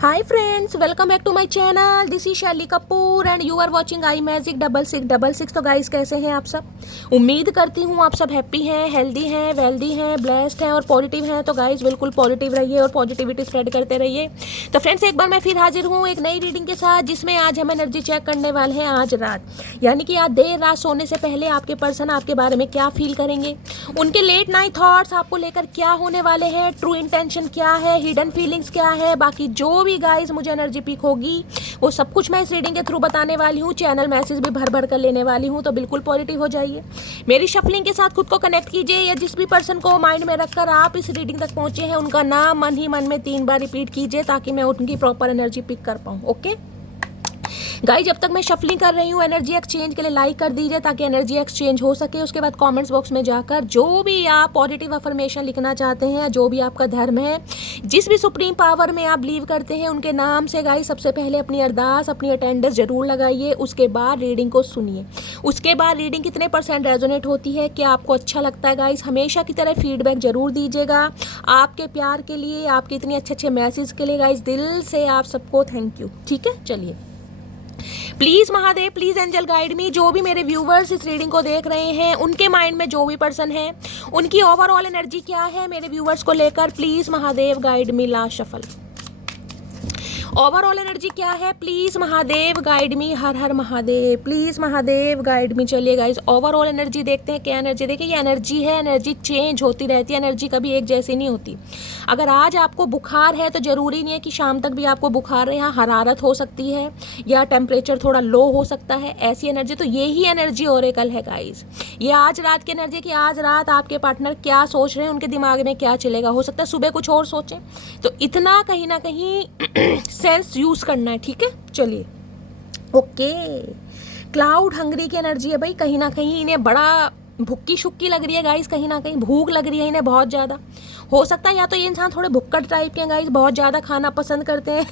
Hi friends, welcome back to my channel. This is Shaily Kapoor and you are watching I magic 6666। तो guys, कैसे हैं आप सब? उम्मीद करती हूँ आप सब हैप्पी हैं, हेल्दी हैं, वेल्दी हैं, ब्लेस्ड हैं और पॉजिटिव हैं। तो गाइस, बिल्कुल पॉजिटिव रहिए और पॉजिटिविटी स्प्रेड करते रहिए। तो फ्रेंड्स, एक बार मैं फिर हाजिर हूँ एक नई रीडिंग के साथ, जिसमें आज हम एनर्जी चेक करने वाले हैं आज रात, यानी कि आज देर रात सोने से पहले आपके पर्सन आपके बारे में क्या फील करेंगे, उनके लेट नाइट थॉट्स आपको लेकर क्या होने वाले हैं, ट्रू इंटेंशन क्या है, हिडन फीलिंग्स क्या है, बाकी जो भी गाइस मुझे एनर्जी पिक होगी वो सब कुछ मैं इस रीडिंग के थ्रू बताने वाली हूँ। चैनल मैसेज भी भर भर कर लेने वाली हूँ, तो बिल्कुल पॉजिटिव हो जाइए। मेरी शफलिंग के साथ खुद को कनेक्ट कीजिए, या जिस भी पर्सन को माइंड में रखकर आप इस रीडिंग तक पहुंचे हैं उनका नाम मन ही मन में 3 बार रिपीट कीजिए, ताकि मैं उनकी प्रॉपर एनर्जी पिक कर पाऊँ। ओके गाइस, जब तक मैं शफलिंग कर रही हूँ, एनर्जी एक्सचेंज के लिए लाइक कर दीजिए ताकि एनर्जी एक्सचेंज हो सके। उसके बाद कमेंट्स बॉक्स में जाकर जो भी आप पॉजिटिव अफर्मेशन लिखना चाहते हैं, जो भी आपका धर्म है, जिस भी सुप्रीम पावर में आप बिलीव करते हैं, उनके नाम से गाइस सबसे पहले अपनी अरदास, अपनी अटेंडेंस जरूर लगाइए। उसके बाद रीडिंग को सुनिए। उसके बाद रीडिंग कितने % रेजोनेट होती है, क्या आपको अच्छा लगता है गाइस, हमेशा की तरह फीडबैक जरूर दीजिएगा। आपके प्यार के लिए, आपके इतने अच्छे अच्छे मैसेज के लिए गाइस दिल से आप सबको थैंक यू। ठीक है, चलिए। Please Mahadev, please angel guide me. जो भी मेरे व्यूवर्स इस रीडिंग को देख रहे हैं, उनके माइंड में जो भी पर्सन है, उनकी ओवरऑल एनर्जी क्या है मेरे व्यूवर्स को लेकर, please Mahadev guide me. Last shuffle, overall energy क्या है, please Mahadev guide me. Her her Mahadev, please Mahadev guide मी। चलिए गाइस, ओवरऑल एनर्जी देखते हैं क्या एनर्जी। देखिए, ये एनर्जी है, एनर्जी चेंज होती रहती है, एनर्जी कभी एक जैसी नहीं होती। अगर आज आपको बुखार है तो जरूरी नहीं है कि शाम तक भी आपको बुखार है। यहाँ हरारत हो सकती है या टेम्परेचर थोड़ा लो हो सकता है, ऐसी एनर्जी। तो ये ही एनर्जी ओरेकल है गाइस। ये आज रात की एनर्जी कि आज रात आपके पार्टनर क्या सोच रहे हैं, उनके दिमाग में क्या चलेगा। हो सकता है सुबह कुछ और सोचें, तो इतना कहीं ना कहीं सेंस यूज करना है। ठीक है, चलिए। ओके, क्लाउड हंगरी की एनर्जी है भाई। कहीं ना कहीं इन्हें बड़ा भुक्की शुक्की लग रही है गाइस, कहीं ना कहीं भूख लग रही है इन्हें बहुत ज़्यादा। हो सकता है या तो ये इंसान थोड़े भुक्कड़ टाइप के हैं गाइस, बहुत ज़्यादा खाना पसंद करते हैं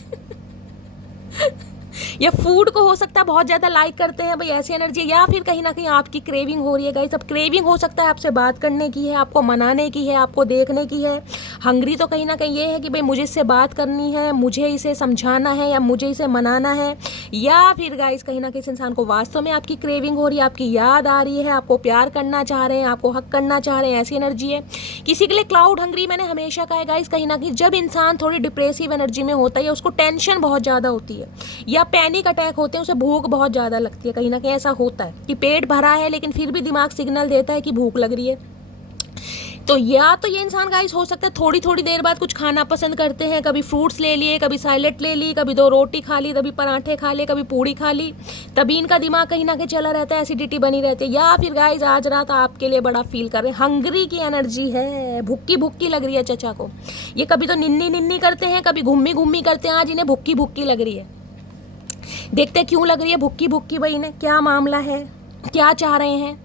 या फूड को हो सकता है बहुत ज़्यादा लाइक करते हैं भाई, ऐसी एनर्जी। या फिर कहीं ना कहीं आपकी क्रेविंग हो रही है गाइस। अब क्रेविंग हो सकता है आपसे बात करने की है, आपको मनाने की है, आपको देखने की है। हंगरी तो कहीं ना कहीं ये है कि भाई मुझे इससे बात करनी है, मुझे इसे समझाना है या मुझे इसे मनाना है। या फिर गाइस कहीं ना कहीं इस इंसान को वास्तव में आपकी क्रेविंग हो रही है, आपकी याद आ रही है, आपको प्यार करना चाह रहे हैं, आपको हक करना चाह रहे हैं, ऐसी एनर्जी है। किसी के लिए क्लाउड हंगरी, मैंने हमेशा कहा है गाइस, कहीं ना कहीं जब इंसान थोड़ी डिप्रेसिव एनर्जी में होता है या उसको टेंशन बहुत ज़्यादा होती है या पैनिक अटैक होते हैं, उसे भूख बहुत ज़्यादा लगती है। कहीं ना कहीं ऐसा होता है कि पेट भरा है लेकिन फिर भी दिमाग सिग्नल देता है कि भूख लग रही है। तो या तो ये इंसान गाइस हो सकता है थोड़ी थोड़ी देर बाद कुछ खाना पसंद करते हैं। कभी फ्रूट्स ले लिए, कभी सैलेड ले ली, कभी 2 रोटी खा ली, कभी पराठे खा लिए, कभी पूड़ी खा ली। तभी इनका दिमाग कहीं ना कहीं चला रहता है, एसिडिटी बनी रहती है। या फिर गाइस आज रात आपके लिए बड़ा फील कर रहे हैं, हंगरी की एनर्जी है, भुक्की भुक्की लग रही है चचा को। ये कभी तो निन्नी निन्नी करते हैं, कभी घुम्मी घुम्मी करते हैं, आज इन्हें भुक्की भुक्की लग रही है। देखते क्यों लग रही है भुक्की भुक्की भाई, इन्हें क्या मामला है, क्या चाह रहे हैं।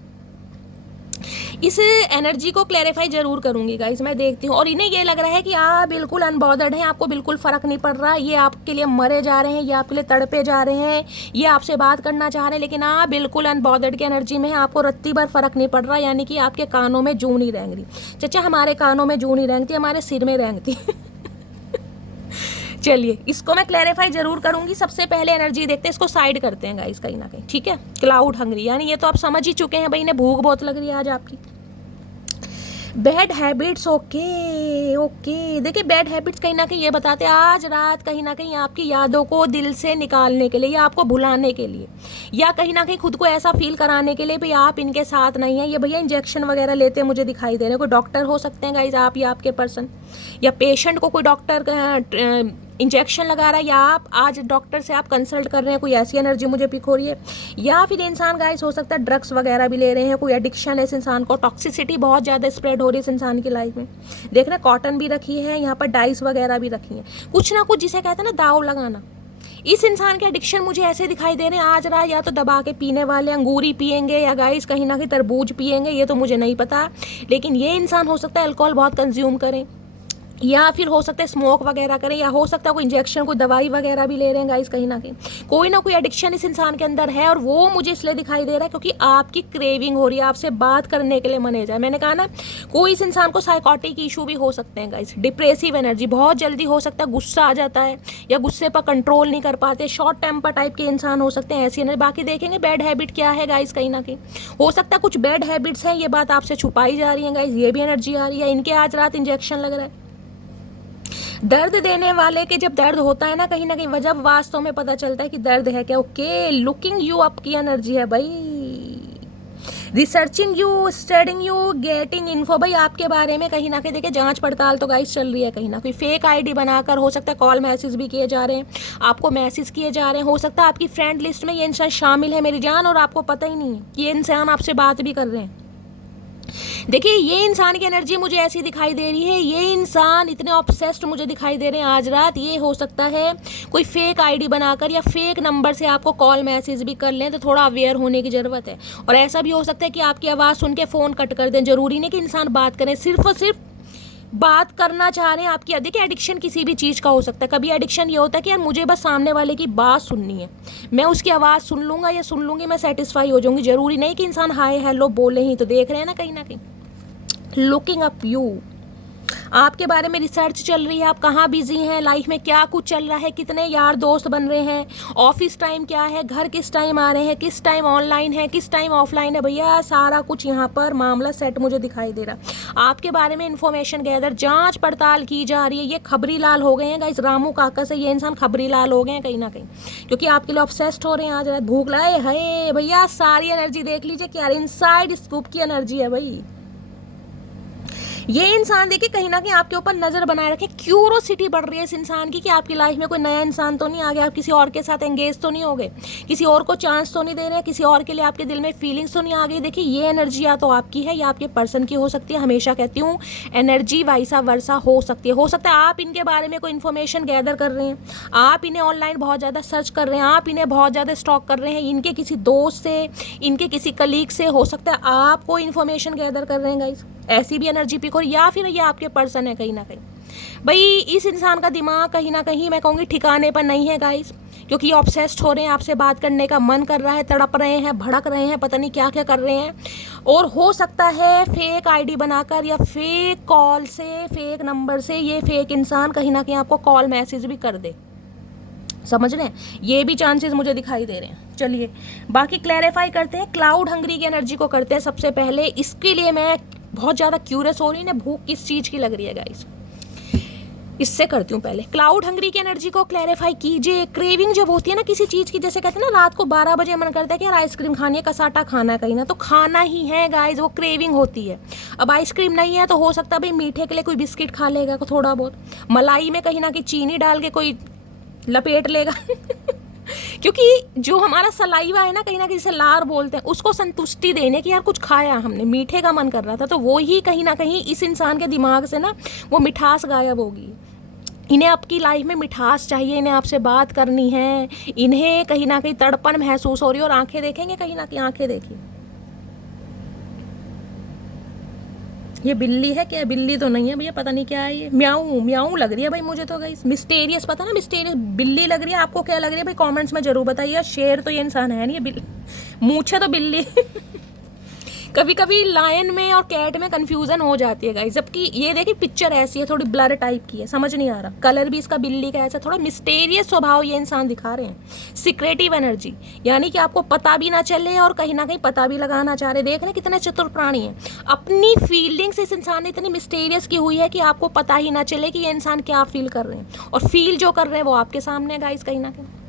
इस एनर्जी को क्लैरिफाई जरूर करूंगी गाइस, मैं देखती हूँ। और इन्हें ये लग रहा है कि आप बिल्कुल अनबॉदर्ड हैं, आपको बिल्कुल फर्क नहीं पड़ रहा, ये आपके लिए मरे जा रहे हैं, ये आपके लिए तड़पे जा रहे हैं, ये आपसे बात करना चाह रहे हैं, लेकिन आप बिल्कुल अनबॉदर्ड की एनर्जी में हैं, आपको रत्ती भर फर्क नहीं पड़ रहा। यानी कि आपके कानों में जूं नहीं रेंगती। चचा, हमारे कानों में जूं नहीं रेंगती, हमारे सिर में रेंगती चलिए, इसको मैं क्लैरिफाई जरूर करूंगी। सबसे पहले एनर्जी देखते हैं, इसको साइड करते हैं गाइस कहीं ना कहीं। ठीक है, क्लाउड हंगरी, यानी ये तो आप समझ ही चुके हैं भाई, इन्हें भूख बहुत लग रही है आज आपकी। Bad habits, okay okay. देखिए, बैड हैबिट्स कहीं ना कहीं ये बताते हैं आज रात कहीं ना कहीं आपकी यादों को दिल से निकालने के लिए या आपको भुलाने के लिए, या कहीं ना कहीं खुद को ऐसा फील कराने के लिए भाई आप इनके साथ नहीं है। ये भैया इंजेक्शन वगैरह लेते मुझे दिखाई दे रहे हैं। कोई डॉक्टर हो सकते हैं गाइज, आप या आपके पर्सन, या पेशेंट को कोई डॉक्टर इंजेक्शन लगा रहा है, या आप आज डॉक्टर से आप कंसल्ट कर रहे हैं, कोई ऐसी एनर्जी मुझे पिक हो रही है। या फिर इंसान गाइस हो सकता है ड्रग्स वगैरह भी ले रहे हैं, कोई एडिक्शन है इस इंसान को, टॉक्सिसिटी बहुत ज़्यादा स्प्रेड हो रही है इस इंसान की लाइफ में। देख रहे, कॉटन भी रखी है, यहाँ पर डाइस वगैरह भी रखी है, कुछ ना कुछ जिसे कहते हैं ना दाव लगाना। इस इंसान के एडिक्शन मुझे ऐसे दिखाई दे रहे हैं आज रात, या तो दबा के पीने वाले अंगूरी पियेंगे, या गाइस कहीं ना कहीं तरबूज पियेंगे, ये तो मुझे नहीं पता। लेकिन ये इंसान हो सकता है अल्कोहल बहुत कंज्यूम करें, या फिर हो सकता है स्मोक वगैरह करें, या हो सकता है कोई इंजेक्शन, कोई दवाई वगैरह भी ले रहे हैं गाइस। कहीं ना कोई ना कोई एडिक्शन इस इंसान के अंदर है, और वो मुझे इसलिए दिखाई दे रहा है क्योंकि आपकी क्रेविंग हो रही है, आपसे बात करने के लिए मन है जाए। मैंने कहा ना, कोई इस इंसान को साइकोटिक इशू भी हो सकते हैं गाइस, डिप्रेसिव एनर्जी बहुत जल्दी हो सकता है, गुस्सा आ जाता है या गुस्से पर कंट्रोल नहीं कर पाते, शॉर्ट टेम्पर टाइप के इंसान हो सकते हैं, ऐसी एनर्जी। बाकी देखेंगे बैड हैबिट क्या है गाइस। कहीं ना कहीं हो सकता है कुछ बैड हैबिट्स हैं, ये बात आपसे छुपाई जा रही है गाइस, ये भी एनर्जी आ रही है। इनके आज रात इंजेक्शन लग रहा है। दर्द देने वाले के जब दर्द होता है ना कहीं जब वास्तव में पता चलता है कि दर्द है क्या, ओके लुकिंग यू अप की एनर्जी है भाई, researching you, studying you, getting info, भाई आपके बारे में कहीं ना कहीं देखिए जांच पड़ताल तो गाइस चल रही है। कहीं ना कोई फेक आईडी बनाकर, हो सकता है कॉल मैसेज भी किए जा रहे हैं, आपको मैसेज किए जा रहे हैं, हो सकता है आपकी फ्रेंड लिस्ट में ये इंसान शामिल है मेरी जान, और आपको पता ही नहीं है कि ये इंसान आपसे बात भी कर रहे हैं। देखिए ये इंसान की एनर्जी मुझे ऐसी दिखाई दे रही है, ये इंसान इतने ऑब्सेस्ड मुझे दिखाई दे रहे हैं आज रात। ये हो सकता है कोई फेक आईडी बनाकर या फेक नंबर से आपको कॉल मैसेज भी कर लें, तो थोड़ा अवेयर होने की ज़रूरत है। और ऐसा भी हो सकता है कि आपकी आवाज़ सुन के फ़ोन कट कर दें। ज़रूरी नहीं कि इंसान बात करें, सिर्फ और सिर्फ बात करना चाह रहे हैं आपकी। देखिए एडिक्शन किसी भी चीज़ का हो सकता है। कभी एडिक्शन ये होता है कि यार मुझे बस सामने वाले की बात सुननी है, मैं उसकी आवाज़ सुन लूँगा या सुन लूँगी, मैं सेटिस्फाई हो जाऊँगी। ज़रूरी नहीं कि इंसान हाय हेलो बोले ही। तो देख रहे हैं ना कहीं लुकिंग अप यू, आपके बारे में रिसर्च चल रही है, आप कहाँ बिजी हैं, लाइफ में क्या कुछ चल रहा है, कितने यार दोस्त बन रहे हैं, ऑफिस टाइम क्या है, घर किस टाइम आ रहे हैं, किस टाइम ऑनलाइन है, किस टाइम ऑफलाइन है, भैया सारा कुछ यहाँ पर मामला सेट मुझे दिखाई दे रहा। आपके बारे में इंफॉर्मेशन गैदर, जांच पड़ताल की जा रही है। ये खबरी लाल हो गए हैं गाइस, रामू काका से ये इंसान खबरी लाल हो गए हैं कहीं ना कहीं, क्योंकि आपके लिए ऑब्सेस्ड हो रहे हैं आज रात। भूख लाए है भैया, सारी एनर्जी देख लीजिए क्या इनसाइड स्कूप की एनर्जी है भाई। ये इंसान देखिए कहीं ना कहीं आपके ऊपर नज़र बनाए रखे, क्यूरोसिटी बढ़ रही है इस इंसान की कि आपकी लाइफ में कोई नया इंसान तो नहीं आ गया, आप किसी और के साथ एंगेज तो नहीं हो गए, किसी और को चांस तो नहीं दे रहे, किसी और के लिए आपके दिल में फीलिंग्स तो नहीं आ गई। देखिए ये एनर्जी या तो आपकी है या आपके पर्सन की हो सकती है। हमेशा कहती हूँ एनर्जी वाइसा वर्सा हो सकती है। हो सकता है आप इनके बारे में कोई इन्फॉर्मेशन गैदर कर रहे हैं, आप इन्हें ऑनलाइन बहुत ज़्यादा सर्च कर रहे हैं, आप इन्हें बहुत ज़्यादा स्टॉक कर रहे हैं, इनके किसी दोस्त से, इनके किसी कलीग से, हो सकता है आप कोई इन्फॉर्मेशन गैदर कर रहे हैं गाइस, ऐसी भी एनर्जी पिक हो। या फिर ये आपके पर्सन है कहीं ना कहीं। भाई इस इंसान का दिमाग कहीं ना कहीं मैं कहूँगी ठिकाने पर नहीं है गाइस, क्योंकि ये ऑब्सेस्ड हो रहे हैं, आपसे बात करने का मन कर रहा है, तड़प रहे हैं, भड़क रहे हैं, पता नहीं क्या क्या कर रहे हैं। और हो सकता है फेक आईडी बनाकर या फेक कॉल से, फेक नंबर से ये फेक इंसान कहीं ना कहीं आपको कॉल मैसेज भी कर दे। समझ रहे हैं, ये भी चांसेस मुझे दिखाई दे रहे हैं। चलिए बाकी क्लैरिफाई करते हैं, क्लाउड हंगरी की एनर्जी को करते हैं सबसे पहले। इसके लिए मैं बहुत ज़्यादा क्यूरियस हो रही हूँ ना, भूख किस चीज़ की लग रही है गाइस, इससे करती हूँ पहले। क्लाउड हंगरी की एनर्जी को क्लैरिफाई कीजिए। क्रेविंग जब होती है ना किसी चीज़ की, जैसे कहते हैं ना रात को 12 बजे मन करता है कि यार आइसक्रीम खानी है, कसाटा खाना है कहीं ना, तो खाना ही है गाइस, वो क्रेविंग होती है। अब आइसक्रीम नहीं है तो हो सकता है भाई मीठे के लिए कोई बिस्किट खा लेगा थोड़ा बहुत, मलाई में कहीं ना कहीं चीनी डाल के कोई लपेट लेगा क्योंकि जो हमारा सलाइवा है ना कहीं जिसे लार बोलते हैं, उसको संतुष्टि देने की यार कुछ खाया हमने, मीठे का मन कर रहा था, तो वो ही कहीं ना कहीं इस इंसान के दिमाग से ना वो मिठास गायब होगी। इन्हें आपकी लाइफ में मिठास चाहिए, इन्हें आपसे बात करनी है, इन्हें कहीं ना कहीं तड़पन महसूस हो रही है। और आंखें देखेंगे कहीं ना कहीं, आंखें देखिए, ये बिल्ली है क्या? बिल्ली तो नहीं है भैया, पता नहीं क्या है ये, म्याऊ म्याऊ लग रही है भाई मुझे तो गाइस, मिस्टीरियस, पता ना मिस्टीरियस बिल्ली लग रही है। आपको क्या लग रही है भाई कमेंट्स में जरूर बताइए। शेर तो ये इंसान है नहीं, ये बिल्ली, मूंछें तो बिल्ली कभी कभी लायन में और कैट में कंफ्यूजन हो जाती है गाइस, जबकि ये देखिए पिक्चर ऐसी है, थोड़ी ब्लर टाइप की है, समझ नहीं आ रहा। कलर भी इसका बिल्ली का ऐसा, थोड़ा मिस्टीरियस स्वभाव ये इंसान दिखा रहे हैं। सीक्रेटिव एनर्जी, यानी कि आपको पता भी ना चले और कहीं ना कहीं पता भी लगाना चाह रहे। देख रहे हैं कितने चतुर प्राणी हैं। अपनी फीलिंग्स इस इंसान ने इतनी मिस्टीरियस की हुई है कि आपको पता ही ना चले कि ये इंसान क्या फील कर रहे हैं, और फील जो कर रहे हैं वो आपके सामने गाइस। कहीं ना कहीं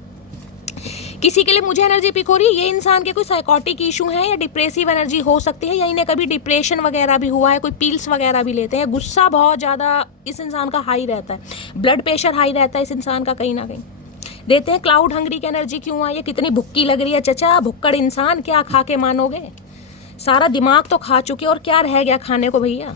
किसी के लिए मुझे एनर्जी पिक हो रही है, ये इंसान के कोई साइकोटिक इशू है या डिप्रेसिव एनर्जी हो सकती है, या इन्हें कभी डिप्रेशन वगैरह भी हुआ है, कोई पिल्स वगैरह भी लेते हैं। गुस्सा बहुत ज़्यादा इस इंसान का हाई रहता है, ब्लड प्रेशर हाई रहता है इस इंसान का कहीं ना कहीं। देते हैं क्लाउड हंगरी की एनर्जी क्यों आई है, कितनी भुक्की लग रही है चचा, भुक्कड़ इंसान, क्या खा के मानोगे, सारा दिमाग तो खा चुके और क्या रह गया खाने को भैया।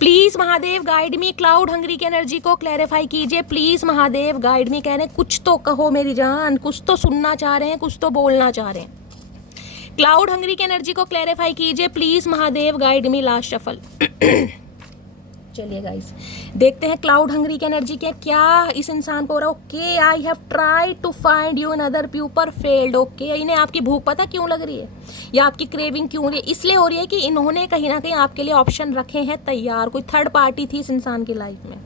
Please Mahadev guide me, cloud Hungary की एनर्जी को क्लैरिफाई कीजिए। प्लीज़ महादेव गाइड मी, कह रहे हैं कुछ तो कहो मेरी जान, कुछ तो सुनना चाह रहे हैं, कुछ तो बोलना चाह रहे हैं। क्लाउड हंगरी की एनर्जी को क्लैरिफाई कीजिए please Mahadev guide me. Last shuffle चलिए गाइस देखते हैं क्लाउड हंगरी की एनर्जी क्या इस इंसान को हो रहा है। Okay, I have tried to find you in other people failed. Okay, इन्हें आपकी भूख पता क्यों लग रही है या आपकी क्रेविंग क्यों हो रही है? इसलिए हो रही है कि इन्होंने कहीं ना कहीं आपके लिए ऑप्शन रखे हैं तैयार। कोई थर्ड पार्टी थी इस इंसान की लाइफ में,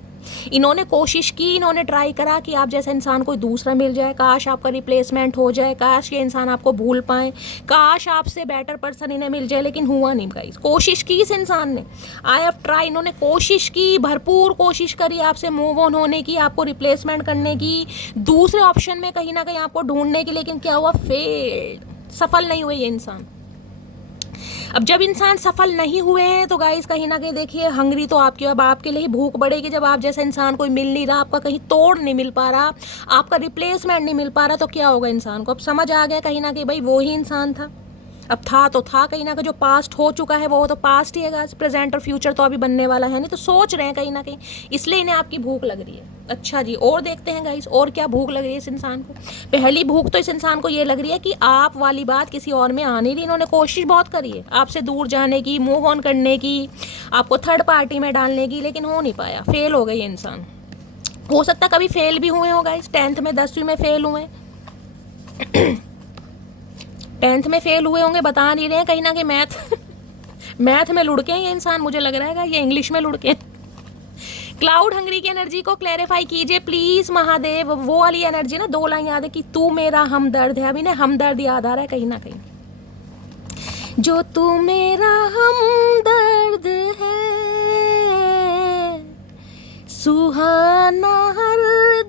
इन्होंने कोशिश की, इन्होंने ट्राई करा कि आप जैसा इंसान कोई दूसरा मिल जाए, काश आपका रिप्लेसमेंट हो जाए, काश ये इंसान आपको भूल पाए, काश आपसे बेटर पर्सन इन्हें मिल जाए, लेकिन हुआ नहीं गाइस। कोशिश की इस इंसान ने, आई हैव ट्राई, इन्होंने कोशिश की, भरपूर कोशिश करी आपसे मूव ऑन होने की, आपको रिप्लेसमेंट करने की, दूसरे ऑप्शन में कहीं ना कहीं आपको ढूंढने की, लेकिन क्या हुआ? फेल्ड, सफल नहीं हुए ये इंसान। अब जब इंसान सफल नहीं हुए हैं तो गाइस कहीं ना कहीं देखिए हंगरी तो आपकी, अब आपके लिए ही भूख बढ़ेगी। जब आप जैसा इंसान कोई मिल नहीं रहा, आपका कहीं तोड़ नहीं मिल पा रहा, आपका रिप्लेसमेंट नहीं मिल पा रहा, तो क्या होगा इंसान को? अब समझ आ गया कहीं ना कहीं भाई वो ही इंसान था। अब था तो था, कहीं ना कहीं जो पास्ट हो चुका है वो तो पास्ट ही है गाइस, प्रेजेंट और फ्यूचर तो अभी बनने वाला है नहीं। तो सोच रहे हैं कहीं ना कहीं, इसलिए इन्हें आपकी भूख लग रही है। अच्छा जी, और देखते हैं गाइस और क्या भूख लग रही है इस इंसान को। पहली भूख तो इस इंसान को ये लग रही है कि आप वाली बात किसी और में आ नहीं रही। इन्होंने कोशिश बहुत करी है आपसे दूर जाने की, मूव ऑन करने की, आपको थर्ड पार्टी में डालने की, लेकिन हो नहीं पाया, फेल हो गए ये इंसान। हो सकता है कभी फेल भी हुए हो गाइस, 10th में 10वीं में फेल हुए 10th में फेल हुए होंगे, बता नहीं रहे हैं, कहीं ना कहीं मैथ में लुढ़के हैं ये इंसान, मुझे लग रहा है ये इंग्लिश में लुढ़के हैं। क्लाउड हंगरी की एनर्जी को क्लैरिफाई कीजिए प्लीज महादेव। वो वाली एनर्जी ना, 2 लाइन याद है कि तू मेरा हमदर्द है। अभी ना हमदर्द याद आ रहा है कहीं ना कहीं, जो तू मेरा हमदर्द है, सुहाना हर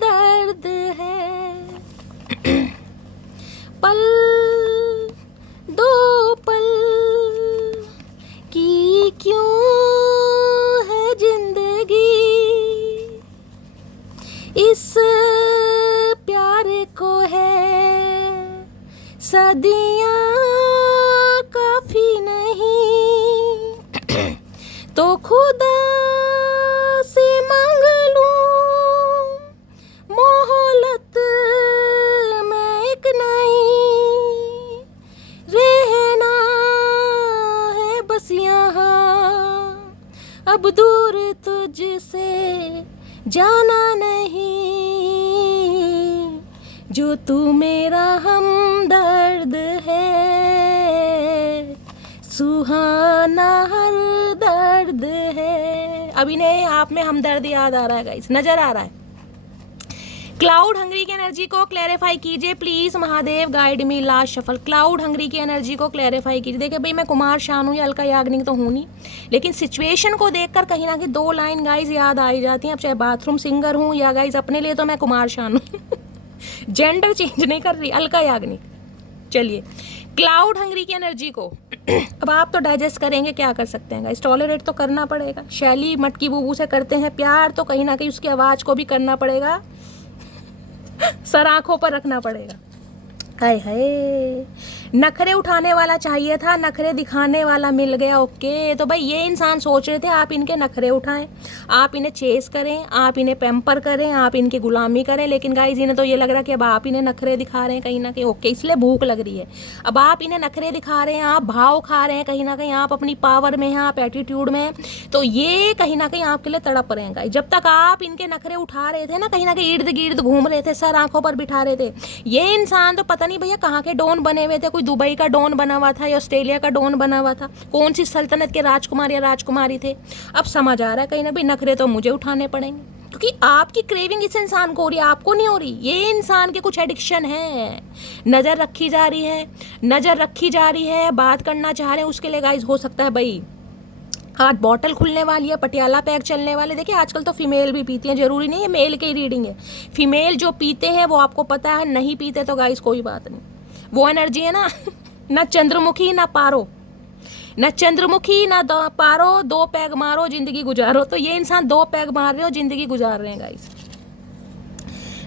दर्द है, पल दो पल की क्यों है जिंदगी, इस प्यार को है सदियां काफी नहीं, तो खुदा से मांग लूं मोहलत में एक नहीं, रहना है बस यहाँ, अब दूर तुझसे जाना नहीं, जो तू मेरा हमदर्द है, सुहाना हर दर्द है। अभी ने आप में हमदर्द याद आ रहा है गाइस, नजर आ रहा है। क्लाउड हंगरी की एनर्जी को क्लैरिफाई कीजिए please Mahadev, guide me last shuffle. Cloud Hungary की एनर्जी को क्लैरिफाई कीजिए। देखिए भाई मैं कुमार शानू या अलका याग्निक तो हूँ नहीं, लेकिन सिचुएशन को देखकर कहीं ना कहीं 2 लाइन गाइज याद आ ही जाती हैं। अब चाहे बाथरूम सिंगर हूँ या गाइज अपने लिए तो मैं कुमार शानू जेंडर चेंज नहीं कर रही, अलका याग्निक। चलिए क्लाउड हंगरी की एनर्जी को अब आप तो डाइजेस्ट करेंगे, क्या कर सकते हैं गाइस, टॉलरेट तो करना पड़ेगा। शैली मटकी बूबू से करते हैं प्यार, तो कहीं ना कहीं उसकी आवाज़ को भी करना पड़ेगा, सर आंखों पर रखना पड़ेगा। हाय हाय, नखरे उठाने वाला चाहिए था, नखरे दिखाने वाला मिल गया। ओके, तो भाई ये इंसान सोच रहे थे आप इनके नखरे उठाएं, आप इन्हें चेस करें, आप इन्हें पैम्पर करें, आप इनकी गुलामी करें, लेकिन गाइज इन्हें तो ये लग रहा है कि अब आप इन्हें नखरे दिखा रहे हैं कहीं ना कहीं। ओके, इसलिए भूख लग रही है। अब आप इन्हें नखरे दिखा रहे हैं, आप भाव खा रहे हैं कहीं ना कहीं, आप अपनी पावर में हैं, आप एटीट्यूड में हैं, तो ये कहीं ना कहीं आपके लिए तड़प रहे हैं गाइज। जब तक आप इनके नखरे उठा रहे थे ना, कहीं ना कहीं इर्द गिर्द घूम रहे थे, सर आंखों पर बिठा रहे थे, ये इंसान तो पता नहीं भैया कहाँ के डॉन बने हुए थे। कोई दुबई का डॉन बना हुआ था या ऑस्ट्रेलिया का डॉन बना हुआ था, कौन सी सल्तनत के राजकुमार या राजकुमारी थे। अब समझ आ रहा है कहीं ना कहीं नखरे तो मुझे उठाने पड़ेंगे, क्योंकि आपकी क्रेविंग इस इंसान को हो रही है, आपको नहीं हो रही। ये इंसान के कुछ एडिक्शन है, नज़र रखी जा रही है, नज़र रखी जा रही है, बात करना चाह रहे हैं, उसके लिए गाइस हो सकता है भाई आज बॉटल खुलने वाली है, पटियाला पैक चलने वाले। देखिए आजकल तो फीमेल भी पीती हैं, जरूरी नहीं है मेल की रीडिंग है। फीमेल जो पीते हैं वो आपको पता है, नहीं पीते तो गाइस कोई बात नहीं। वो एनर्जी है ना ना चंद्रमुखी ना पारो, ना चंद्रमुखी ना पारो, 2 पैग मारो जिंदगी गुजारो। तो ये इंसान 2 पैग मार रहे हो, जिंदगी गुजार रहे हैं गाइस।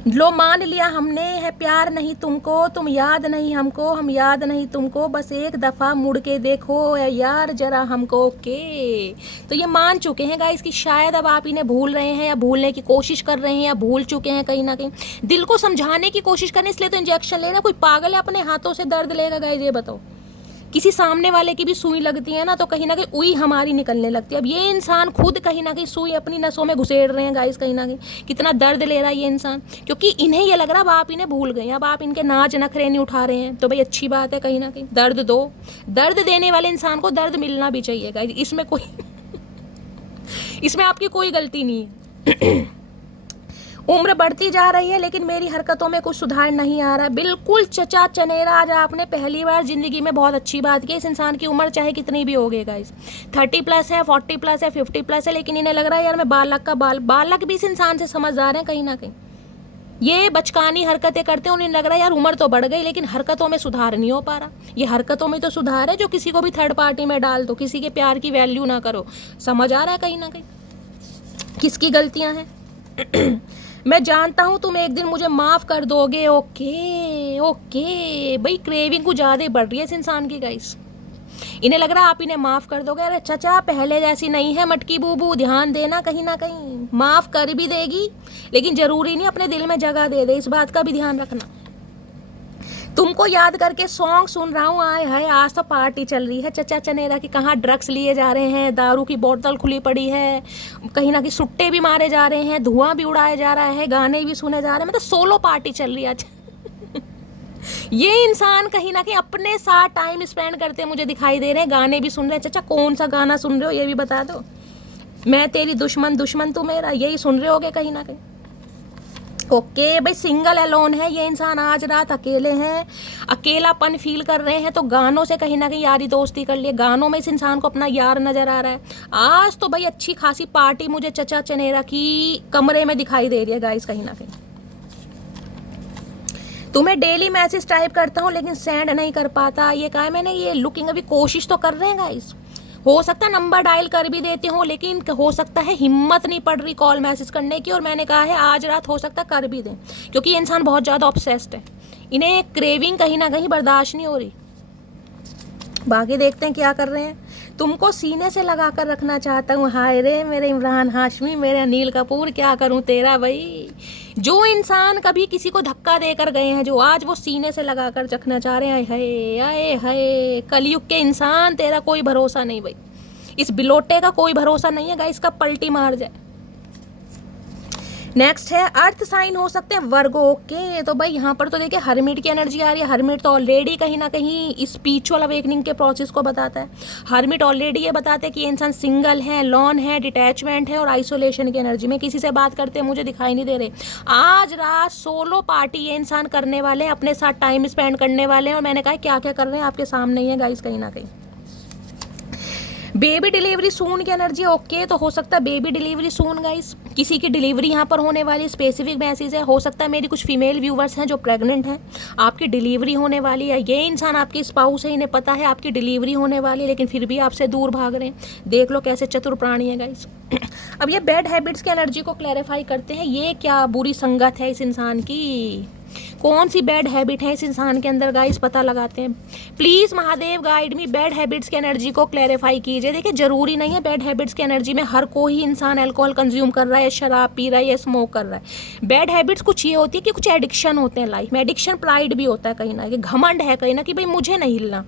लो मान लिया हमने है प्यार नहीं तुमको, तुम याद नहीं हमको, हम याद नहीं तुमको, बस एक दफ़ा मुड़ के देखो यार जरा हमको। ओके, तो ये मान चुके हैं गाइस कि शायद अब आप इन्हें भूल रहे हैं या भूलने की कोशिश कर रहे हैं या भूल चुके हैं कहीं ना कहीं। दिल को समझाने की कोशिश करें, इसलिए तो इंजेक्शन लेना। कोई पागल है अपने हाथों से दर्द लेगा गाइस, ये बताओ। किसी सामने वाले की भी सुई लगती है ना तो कहीं ना कहीं उई हमारी निकलने लगती है। अब ये इंसान खुद कहीं ना कहीं सुई अपनी नसों में घुसेड़ रहे हैं गाइस, कहीं ना कहीं कितना दर्द ले रहा है ये इंसान, क्योंकि इन्हें ये लग रहा है अब आप इन्हें भूल गए, अब आप इनके नाच नखरे नहीं उठा रहे हैं। तो भाई अच्छी बात है, कहीं ना कहीं दर्द दो, दर्द देने वाले इंसान को दर्द मिलना भी चाहिए गाइस, इसमें कोई इसमें आपकी कोई गलती नहीं है। उम्र बढ़ती जा रही है लेकिन मेरी हरकतों में कुछ सुधार नहीं आ रहा। बिल्कुल चचा चनेरा, आज आपने पहली बार जिंदगी में बहुत अच्छी बात की। इस इंसान की उम्र चाहे कितनी भी हो गई गाइस, 30+ है, 40+ है, 50+ है, लेकिन इन्हें लग रहा है यार मैं बालक का बालक भी इस इंसान से समझदार हैं कहीं ना कहीं। ये बचकानी हरकतें करते हैं, उन्हें लग रहा है यार उम्र तो बढ़ गई लेकिन हरकतों में सुधार नहीं हो पा रहा। ये हरकतों में तो सुधार है जो किसी को भी थर्ड पार्टी में डाल दो, किसी के प्यार की वैल्यू ना करो। समझ आ रहा है कहीं ना कहीं किसकी गलतियां हैं। मैं जानता हूँ तुम एक दिन मुझे माफ़ कर दोगे। ओके ओके भाई, क्रेविंग कुछ ज़्यादा ही बढ़ रही है इस इंसान की गाइस। इन्हें लग रहा है आप इन्हें माफ़ कर दोगे। अरे चाचा पहले जैसी नहीं है मटकी बूबू, ध्यान देना, कहीं ना कहीं माफ़ कर भी देगी लेकिन ज़रूरी नहीं अपने दिल में जगह दे दे, इस बात का भी ध्यान रखना। तुमको याद करके सॉन्ग सुन रहा हूँ, आए हाय आज तो पार्टी चल रही है चचा चनेरा की। कहाँ ड्रग्स लिए जा रहे हैं, दारू की बोतल खुली पड़ी है, कहीं ना कहीं सुट्टे भी मारे जा रहे हैं, धुआं भी उड़ाया जा रहा है, गाने भी सुने जा रहे हैं, मतलब सोलो पार्टी चल रही है आज। ये इंसान कहीं ना कहीं अपने साथ टाइम स्पेंड करते मुझे दिखाई दे रहे हैं, गाने भी सुन रहे हैं। चाचा कौन सा गाना सुन रहे हो ये भी बता दो। मैं तेरी दुश्मन दुश्मन तू मेरा, यही सुन रहे होगे कहीं ना कहीं। ओके भाई, सिंगल अलोन है ये इंसान, आज रात अकेले हैं, अकेलापन फील कर रहे हैं, तो गानों से कहीं ना कहीं यारी दोस्ती कर लिए। गानों में इस इंसान को अपना यार नजर आ रहा है। आज तो भाई अच्छी खासी पार्टी मुझे चचा चनेरा की कमरे में दिखाई दे रही है गाइस, कहीं ना कहीं। तुम्हें डेली मैसेज टाइप करता हूँ लेकिन सेंड नहीं कर पाता। ये कहा है मैंने, ये लुकिंग अभी कोशिश तो कर रहे हैं गाइस, हो सकता है नंबर डायल कर भी देते हो लेकिन हो सकता है हिम्मत नहीं पड़ रही कॉल मैसेज करने की। और मैंने कहा है आज रात हो सकता है कर भी दें, क्योंकि ये इंसान बहुत ज़्यादा ऑब्सेस्ड है, इन्हें क्रेविंग कहीं ना कहीं बर्दाश्त नहीं हो रही। बाकी देखते हैं क्या कर रहे हैं। तुमको सीने से लगा कर रखना चाहता हूँ। हाय रे मेरे इमरान हाशमी, मेरे अनिल कपूर, क्या करूँ तेरा भाई। जो इंसान कभी किसी को धक्का देकर गए हैं, जो आज वो सीने से लगा कर रखना चाह रहे हैं। हाय हाय हाय, कलयुग के इंसान, तेरा कोई भरोसा नहीं भाई, इस बिलोटे का कोई भरोसा नहीं है गाइस, कब पलटी मार जाए। नेक्स्ट है अर्थ साइन हो सकते हैं वर्गो। ओके तो भाई यहाँ पर तो देखिए हरमिट की एनर्जी आ रही है। हरमिट तो ऑलरेडी कहीं ना कहीं स्पिरिचुअल अवेकनिंग के प्रोसेस को बताता है। हरमिट ऑलरेडी ये बताते हैं कि ये इंसान सिंगल है, लॉन है, डिटैचमेंट है और आइसोलेशन की एनर्जी में किसी से बात करते हैं मुझे दिखाई नहीं दे रहे। आज रात सोलो पार्टी ये इंसान करने वाले हैं, अपने साथ टाइम स्पेंड करने वाले हैं। और मैंने कहा क्या क्या कर रहे हैं आपके सामने ही है गाइस, कहीं ना कहीं। बेबी डिलीवरी सून की एनर्जी। ओके तो हो सकता है बेबी डिलीवरी सून गाइस, किसी की डिलीवरी यहाँ पर होने वाली, स्पेसिफिक मैसेज है। हो सकता है मेरी कुछ फीमेल व्यूवर्स हैं जो प्रेग्नेंट हैं, आपकी डिलीवरी होने वाली है। ये इंसान आपकी स्पाउस है, इन्हें पता है आपकी डिलीवरी होने वाली है लेकिन फिर भी आपसे दूर भाग रहे हैं। देख लो कैसे चतुर प्राणी है गाइस। अब ये बैड हैबिट्स की एनर्जी को क्लैरिफाई करते हैं। ये क्या बुरी संगत है इस इंसान की, कौन सी बैड हैबिट है इस इंसान के अंदर गाइस, पता लगाते हैं। Please Mahadev guide me, bad habits की एनर्जी को क्लैरिफाई कीजिए। देखिए जरूरी नहीं है बैड हैबिट्स की एनर्जी में हर कोई इंसान अल्कोहल कंज्यूम कर रहा है, शराब पी रहा है या स्मोक कर रहा है। बैड हैबिट्स कुछ ये होती है कि कुछ एडिक्शन होते हैं लाइफ में। एडिक्शन प्राइड भी होता है कहीं ना, कि घमंड है कहीं ना कि भाई मुझे नहीं हिलना,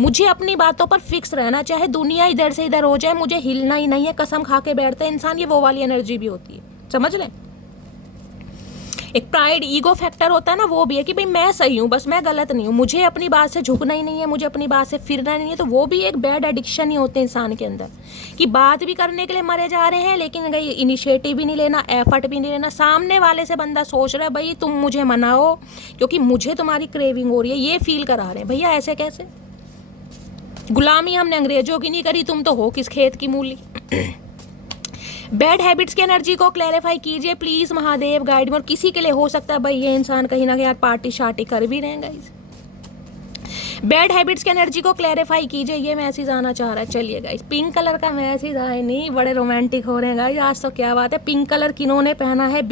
मुझे अपनी बातों पर फिक्स रहना, चाहे दुनिया इधर से इधर हो जाए, मुझे हिलना ही नहीं है, कसम खा के बैठता है इंसान। ये वो वाली एनर्जी भी होती है, समझ लें। एक प्राइड ईगो फैक्टर होता है ना, वो भी है कि भाई मैं सही हूँ, बस मैं गलत नहीं हूँ, मुझे अपनी बात से झुकना ही नहीं है, मुझे अपनी बात से फिरना नहीं है। तो वो भी एक बैड एडिक्शन ही होते हैं इंसान के अंदर, कि बात भी करने के लिए मरे जा रहे हैं लेकिन भाई इनिशिएटिव भी नहीं लेना, एफर्ट भी नहीं लेना। सामने वाले से बंदा सोच रहा है भाई तुम मुझे मनाओ क्योंकि मुझे तुम्हारी क्रेविंग हो रही है, ये फील करा रहे हैं। भैया ऐसे कैसे, गुलामी हमने अंग्रेजों की नहीं करी, तुम तो हो किस खेत की मूली। बैड हैबिट्स की एनर्जी को क्लैरिफाई कीजिए प्लीज़ महादेव गाइड में। और किसी के लिए हो सकता है भाई ये इंसान कहीं ना कहीं यार पार्टी शार्टी कर भी रहेंगे। बैड हैबिट्स की एनर्जी को क्लैरिफाई कीजिए, ये मैसेज आना चाह रहा है। चलिए गाइस, पिंक कलर का मैसेज आए नहीं, बड़े रोमांटिक हो रहे हैं गाइस आज तो, क्या बात है। पिंक कलर किन्होंने पहना है,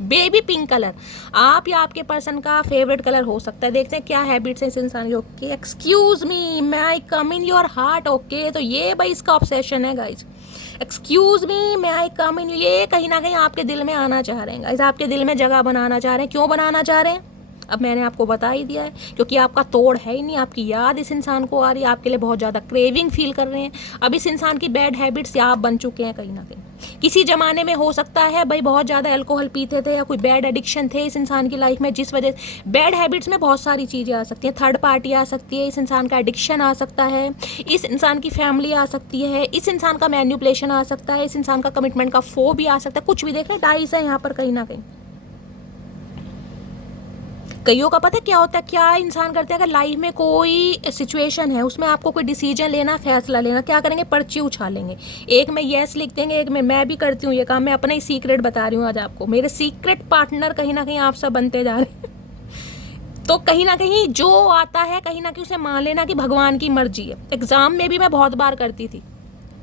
बेबी पिंक कलर आप या आपके पर्सन का फेवरेट कलर हो सकता है। देखते हैं क्या हैबिट्स हैं इस इंसान की। ओके एक्सक्यूज मी मैं आई कम इन योर हार्ट। ओके तो ये भाई इसका ऑब्सेशन है गाइस, एक्सक्यूज मी मैं आई कम इन, ये कहीं ना कहीं आपके दिल में आना चाह रहे हैं गाइस, आपके दिल में जगह बनाना चाह रहे हैं। क्यों बनाना चाह रहे हैं, अब मैंने आपको बता ही दिया है, क्योंकि आपका तोड़ है ही नहीं, आपकी याद इस इंसान को आ रही है, आपके लिए बहुत ज़्यादा क्रेविंग फील कर रहे हैं। अब इस इंसान की बैड हैबिट्स या आप बन चुके हैं कहीं ना कहीं। किसी ज़माने में हो सकता है भाई बहुत ज़्यादा अल्कोहल पीते थे या कोई बैड एडिक्शन थे इस इंसान की लाइफ में, जिस वजह से बैड हैबिट्स में बहुत सारी चीज़ें आ सकती हैं। थर्ड पार्टी आ सकती है, इस इंसान का एडिक्शन आ सकता है, इस इंसान की फैमिली आ सकती है, इस इंसान का मैन्युपुलेशन आ सकता है, इस इंसान का कमिटमेंट का फो भी आ सकता है। कुछ भी देख रहे हैं, डाइस है यहाँ पर कहीं ना कहीं। कईयों का पता है क्या होता है, क्या इंसान करते हैं, अगर लाइफ में कोई सिचुएशन है उसमें आपको कोई डिसीजन लेना, फैसला लेना, क्या करेंगे, पर्ची उछालेंगे। एक में येस लिख देंगे, एक में मैं भी करती हूँ ये काम। मैं अपना ही सीक्रेट बता रही हूँ आज आपको, मेरे सीक्रेट पार्टनर कहीं ना कहीं आप सब बनते जा रहे हैं। तो कहीं ना कहीं जो आता है कहीं ना कहीं उसे मान लेना कि भगवान की मर्जी है। एग्जाम में भी मैं बहुत बार करती थी,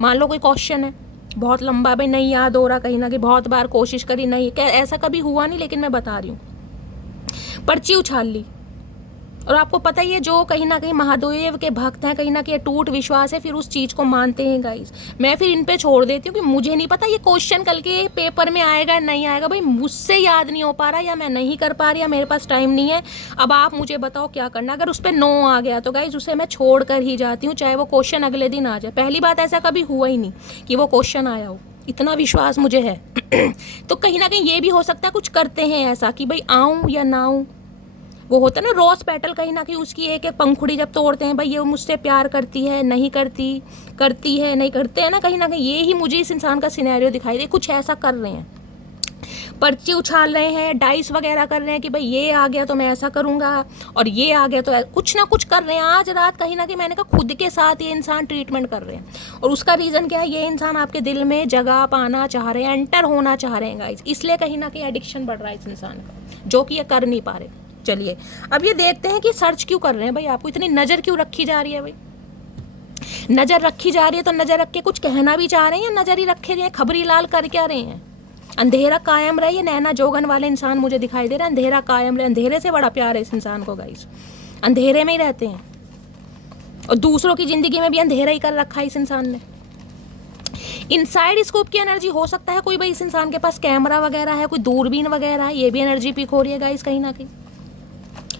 मान लो कोई क्वेश्चन है बहुत लंबा, भाई नहीं याद हो रहा, कहीं ना कहीं बहुत बार कोशिश करी, नहीं, ऐसा कभी हुआ नहीं, लेकिन मैं बता रही हूँ, पर्ची उछाल ली। और आपको पता ही है, जो कहीं ना कहीं महादेव के भक्त हैं, कहीं ना कहीं अटूट विश्वास है, फिर उस चीज़ को मानते हैं गाइस। मैं फिर इन पे छोड़ देती हूँ कि मुझे नहीं पता ये क्वेश्चन कल के पेपर में आएगा नहीं आएगा, भाई मुझसे याद नहीं हो पा रहा, या मैं नहीं कर पा रही, या मेरे पास टाइम नहीं है, अब आप मुझे बताओ क्या करना। अगर उस पर नो आ गया तो गाइस उसे मैं छोड़ कर ही जाती हूँ, चाहे वो क्वेश्चन अगले दिन आ जाए। पहली बात, ऐसा कभी हुआ ही नहीं कि वो क्वेश्चन आया हो, इतना विश्वास मुझे है। तो कहीं ना कहीं ये भी हो सकता है कुछ करते हैं ऐसा कि भाई आऊँ या ना आऊँ। वो होता है ना रोज पेटल, कहीं ना कहीं उसकी एक एक पंखुड़ी जब तोड़ते हैं, भाई ये मुझसे प्यार करती है, नहीं करती, करती है, नहीं करते हैं ना, कहीं ना कहीं ये ही मुझे इस इंसान का सिनेरियो दिखाई दे। कुछ ऐसा कर रहे हैं, पर्ची उछाल रहे हैं, डाइस वगैरह कर रहे हैं कि भाई ये आ गया तो मैं ऐसा करूँगा, और ये आ गया तो कुछ ना कुछ कर रहे हैं। आज रात कहीं ना कहीं मैंने कहा खुद के साथ ये इंसान ट्रीटमेंट कर रहे हैं, और उसका रीज़न क्या है, ये इंसान आपके दिल में जगह पाना चाह रहे हैं, एंटर होना चाह रहे हैं गाइस, इसलिए कहीं ना कहीं एडिक्शन बढ़ रहा है इस इंसान का, जो कि ये कर नहीं पा रहे। चलिए अब ये देखते हैं कि सर्च क्यों कर रहे हैं भाई, आपको इतनी नज़र क्यों रखी जा रही है भाई। नज़र रखी जा रही है तो नज़र रख के कुछ कहना भी चाह रहे हैं, या नज़र ही रखे रहे हैं, खबरी लाल कर क्या रहे हैं। अंधेरा कायम रहे, ये नैना जोगन वाले इंसान मुझे दिखाई दे रहा है, अंधेरा कायम रहे। अंधेरे से बड़ा प्यार है इस इंसान को गाइस, अंधेरे में ही रहते हैं, और दूसरों की ज़िंदगी में भी अंधेरा ही कर रखा है इस इंसान ने। इनसाइड स्कोप की एनर्जी हो सकता है कोई, भाई इस इंसान के पास कैमरा वगैरह है, कोई दूरबीन वगैरह है, ये भी एनर्जी पिक हो रही है गाइस कहीं ना कहीं।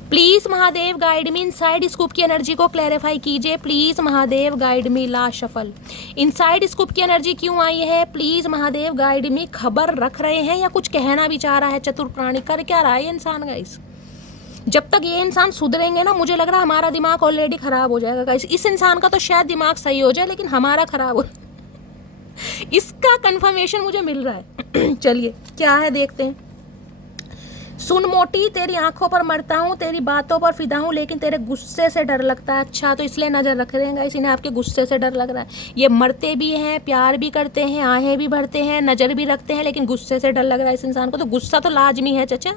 Please Mahadev guide me, inside scoop की एनर्जी को क्लैरिफाई कीजिए। Please Mahadev guide me, last shuffle. Inside scoop की एनर्जी क्यों आई है, प्लीज़ महादेव गाइड मी। खबर रख रहे हैं या कुछ कहना भी चाह रहा है, चतुर प्राणी कर क्या रहा है इंसान गाइस। जब तक ये इंसान सुधरेंगे ना, मुझे लग रहा है हमारा दिमाग ऑलरेडी ख़राब हो जाएगा गाइस। इस इंसान का तो शायद दिमाग सही हो जाए, लेकिन हमारा ख़राब हो इसका कंफर्मेशन मुझे मिल रहा है। चलिए क्या है देखते हैं। सुन मोटी, तेरी आंखों पर मरता हूँ, तेरी बातों पर फिदा हूँ, लेकिन तेरे गुस्से से डर लगता है। अच्छा, तो इसलिए नज़र रख रहे हैं गाइस, इन्हें आपके गुस्से से डर लग रहा है। ये मरते भी हैं, प्यार भी करते हैं, आहें भी भरते हैं, नज़र भी रखते हैं, लेकिन गुस्से से डर लग रहा है इस इंसान को। तो गुस्सा तो लाजमी है चचा,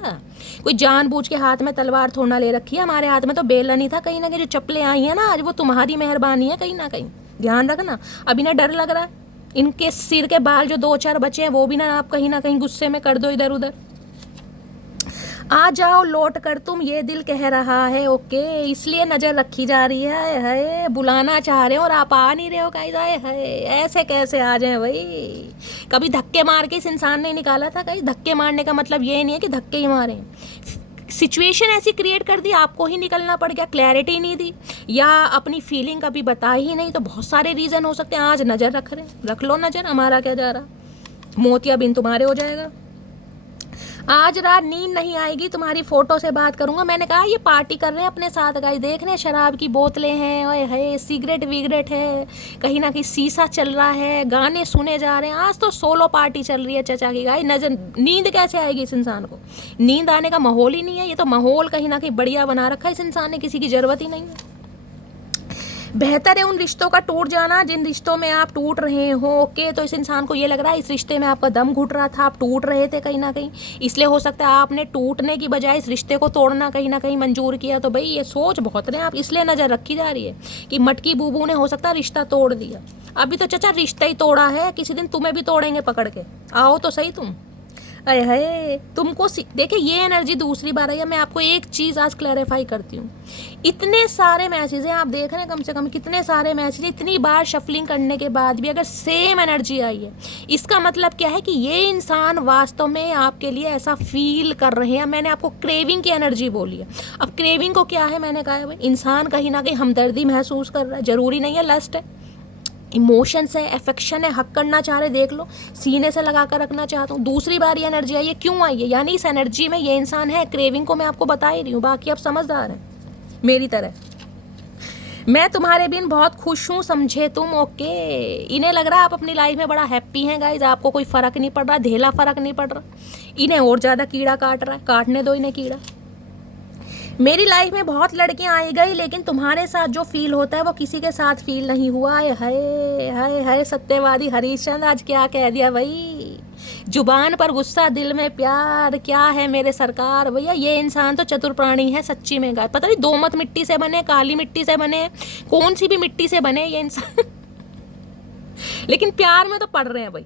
कोई जानबूझ के हाथ में तलवार थोड़ा ले रखी है, हमारे हाथ में तो बेलन ही था। कहीं ना कहीं जो चप्पलें आई हैं ना आज, वो तुम्हारी मेहरबानी है कहीं ना कहीं, ध्यान रखना। अब इन्हें डर लग रहा है, इनके सिर के बाल जो 2-4 बचे हैं वो भी ना आप कहीं ना कहीं गुस्से में कर दो इधर उधर। आ जाओ लौट कर तुम, ये दिल कह रहा है, ओके, इसलिए नज़र रखी जा रही है, बुलाना चाह रहे हो और आप आ नहीं रहे हो गाइस। है ऐसे कैसे आ जाए भाई। कभी धक्के मार के इस इंसान ने निकाला था गाइस। धक्के मारने का मतलब ये नहीं है कि धक्के ही मारे, सिचुएशन ऐसी क्रिएट कर दी, आपको ही निकलना पड़ गया, क्लैरिटी नहीं दी, या अपनी फीलिंग कभी बताई ही नहीं। तो बहुत सारे रीज़न हो सकते हैं। आज नज़र रख रहे हैं, रख लो नज़र, हमारा क्या जा रहा, मोतिया बिन तुम्हारे हो जाएगा। आज रात नींद नहीं आएगी, तुम्हारी फ़ोटो से बात करूंगा। मैंने कहा ये पार्टी कर रहे हैं अपने साथ गाइस, देख रहे हैं शराब की बोतलें हैं, ओए है, सिगरेट विगरेट है, कहीं ना कहीं शीशा चल रहा है, गाने सुने जा रहे हैं। आज तो सोलो पार्टी चल रही है चचा की गाइस। नजर नींद कैसे आएगी इस इंसान को, नींद आने का माहौल ही नहीं है। ये तो माहौल कहीं ना कहीं बढ़िया बना रखा है इस इंसान ने, किसी की ज़रूरत ही नहीं है। बेहतर है उन रिश्तों का टूट जाना जिन रिश्तों में आप टूट रहे हो, ओके। तो इस इंसान को ये लग रहा है इस रिश्ते में आपका दम घुट रहा था, आप टूट रहे थे कहीं ना कहीं, इसलिए हो सकता है आपने टूटने की बजाय इस रिश्ते को तोड़ना कहीं ना कहीं मंजूर किया। तो भाई ये सोच बहुत रहे हैं आप, इसलिए नज़र रखी जा रही है कि मटकी बूबू ने हो सकता है रिश्ता तोड़ दिया। अभी तो चचा रिश्ता ही तोड़ा है, किसी दिन तुम्हें भी तोड़ेंगे पकड़ के, आओ तो सही तुम। अरे हाय तुमको देखिए ये एनर्जी दूसरी बार आई है। मैं आपको एक चीज़ आज क्लैरिफाई करती हूँ। इतने सारे मैसेज हैं, आप देख रहे हैं कम से कम कितने सारे मैसेज, इतनी बार शफलिंग करने के बाद भी अगर सेम एनर्जी आई है, इसका मतलब क्या है कि ये इंसान वास्तव में आपके लिए ऐसा फील कर रहे हैं। मैंने आपको क्रेविंग की एनर्जी बोली है। अब क्रेविंग को क्या है, मैंने कहा है भाई इंसान कहीं ना कहीं हमदर्दी महसूस कर रहा है, ज़रूरी नहीं है लस्ट है, इमोशंस है, अफेक्शन है, हक करना चाह रहे, देख लो सीने से लगा कर रखना चाहता हूँ। दूसरी बार ये एनर्जी आई है, क्यों आई है, यानी इस एनर्जी में ये इंसान है। क्रेविंग को मैं आपको बता ही रही हूँ, बाकी आप समझदार हैं मेरी तरह। मैं तुम्हारे बिन बहुत खुश हूँ, समझे तुम, ओके। इन्हें लग रहा है आप अपनी लाइफ में बड़ा हैप्पी हैं गाइज, आपको कोई फ़र्क नहीं पड़ रहा, ढेला फ़र्क नहीं पड़ रहा। इन्हें और ज़्यादा कीड़ा काट रहा है, काटने दो इन्हें कीड़ा। मेरी लाइफ में बहुत लड़कियां आई गई, लेकिन तुम्हारे साथ जो फील होता है वो किसी के साथ फील नहीं हुआ है। हाय हाय हाय सत्यवादी हरीशचंद्र आज क्या कह दिया भाई, जुबान पर गुस्सा दिल में प्यार, क्या है मेरे सरकार। भैया ये इंसान तो चतुर प्राणी है सच्ची में गाय, पता नहीं दोमत मिट्टी से बने, काली मिट्टी से बने, कौन सी भी मिट्टी से बने ये इंसान लेकिन प्यार में तो पड़ रहे हैं भाई।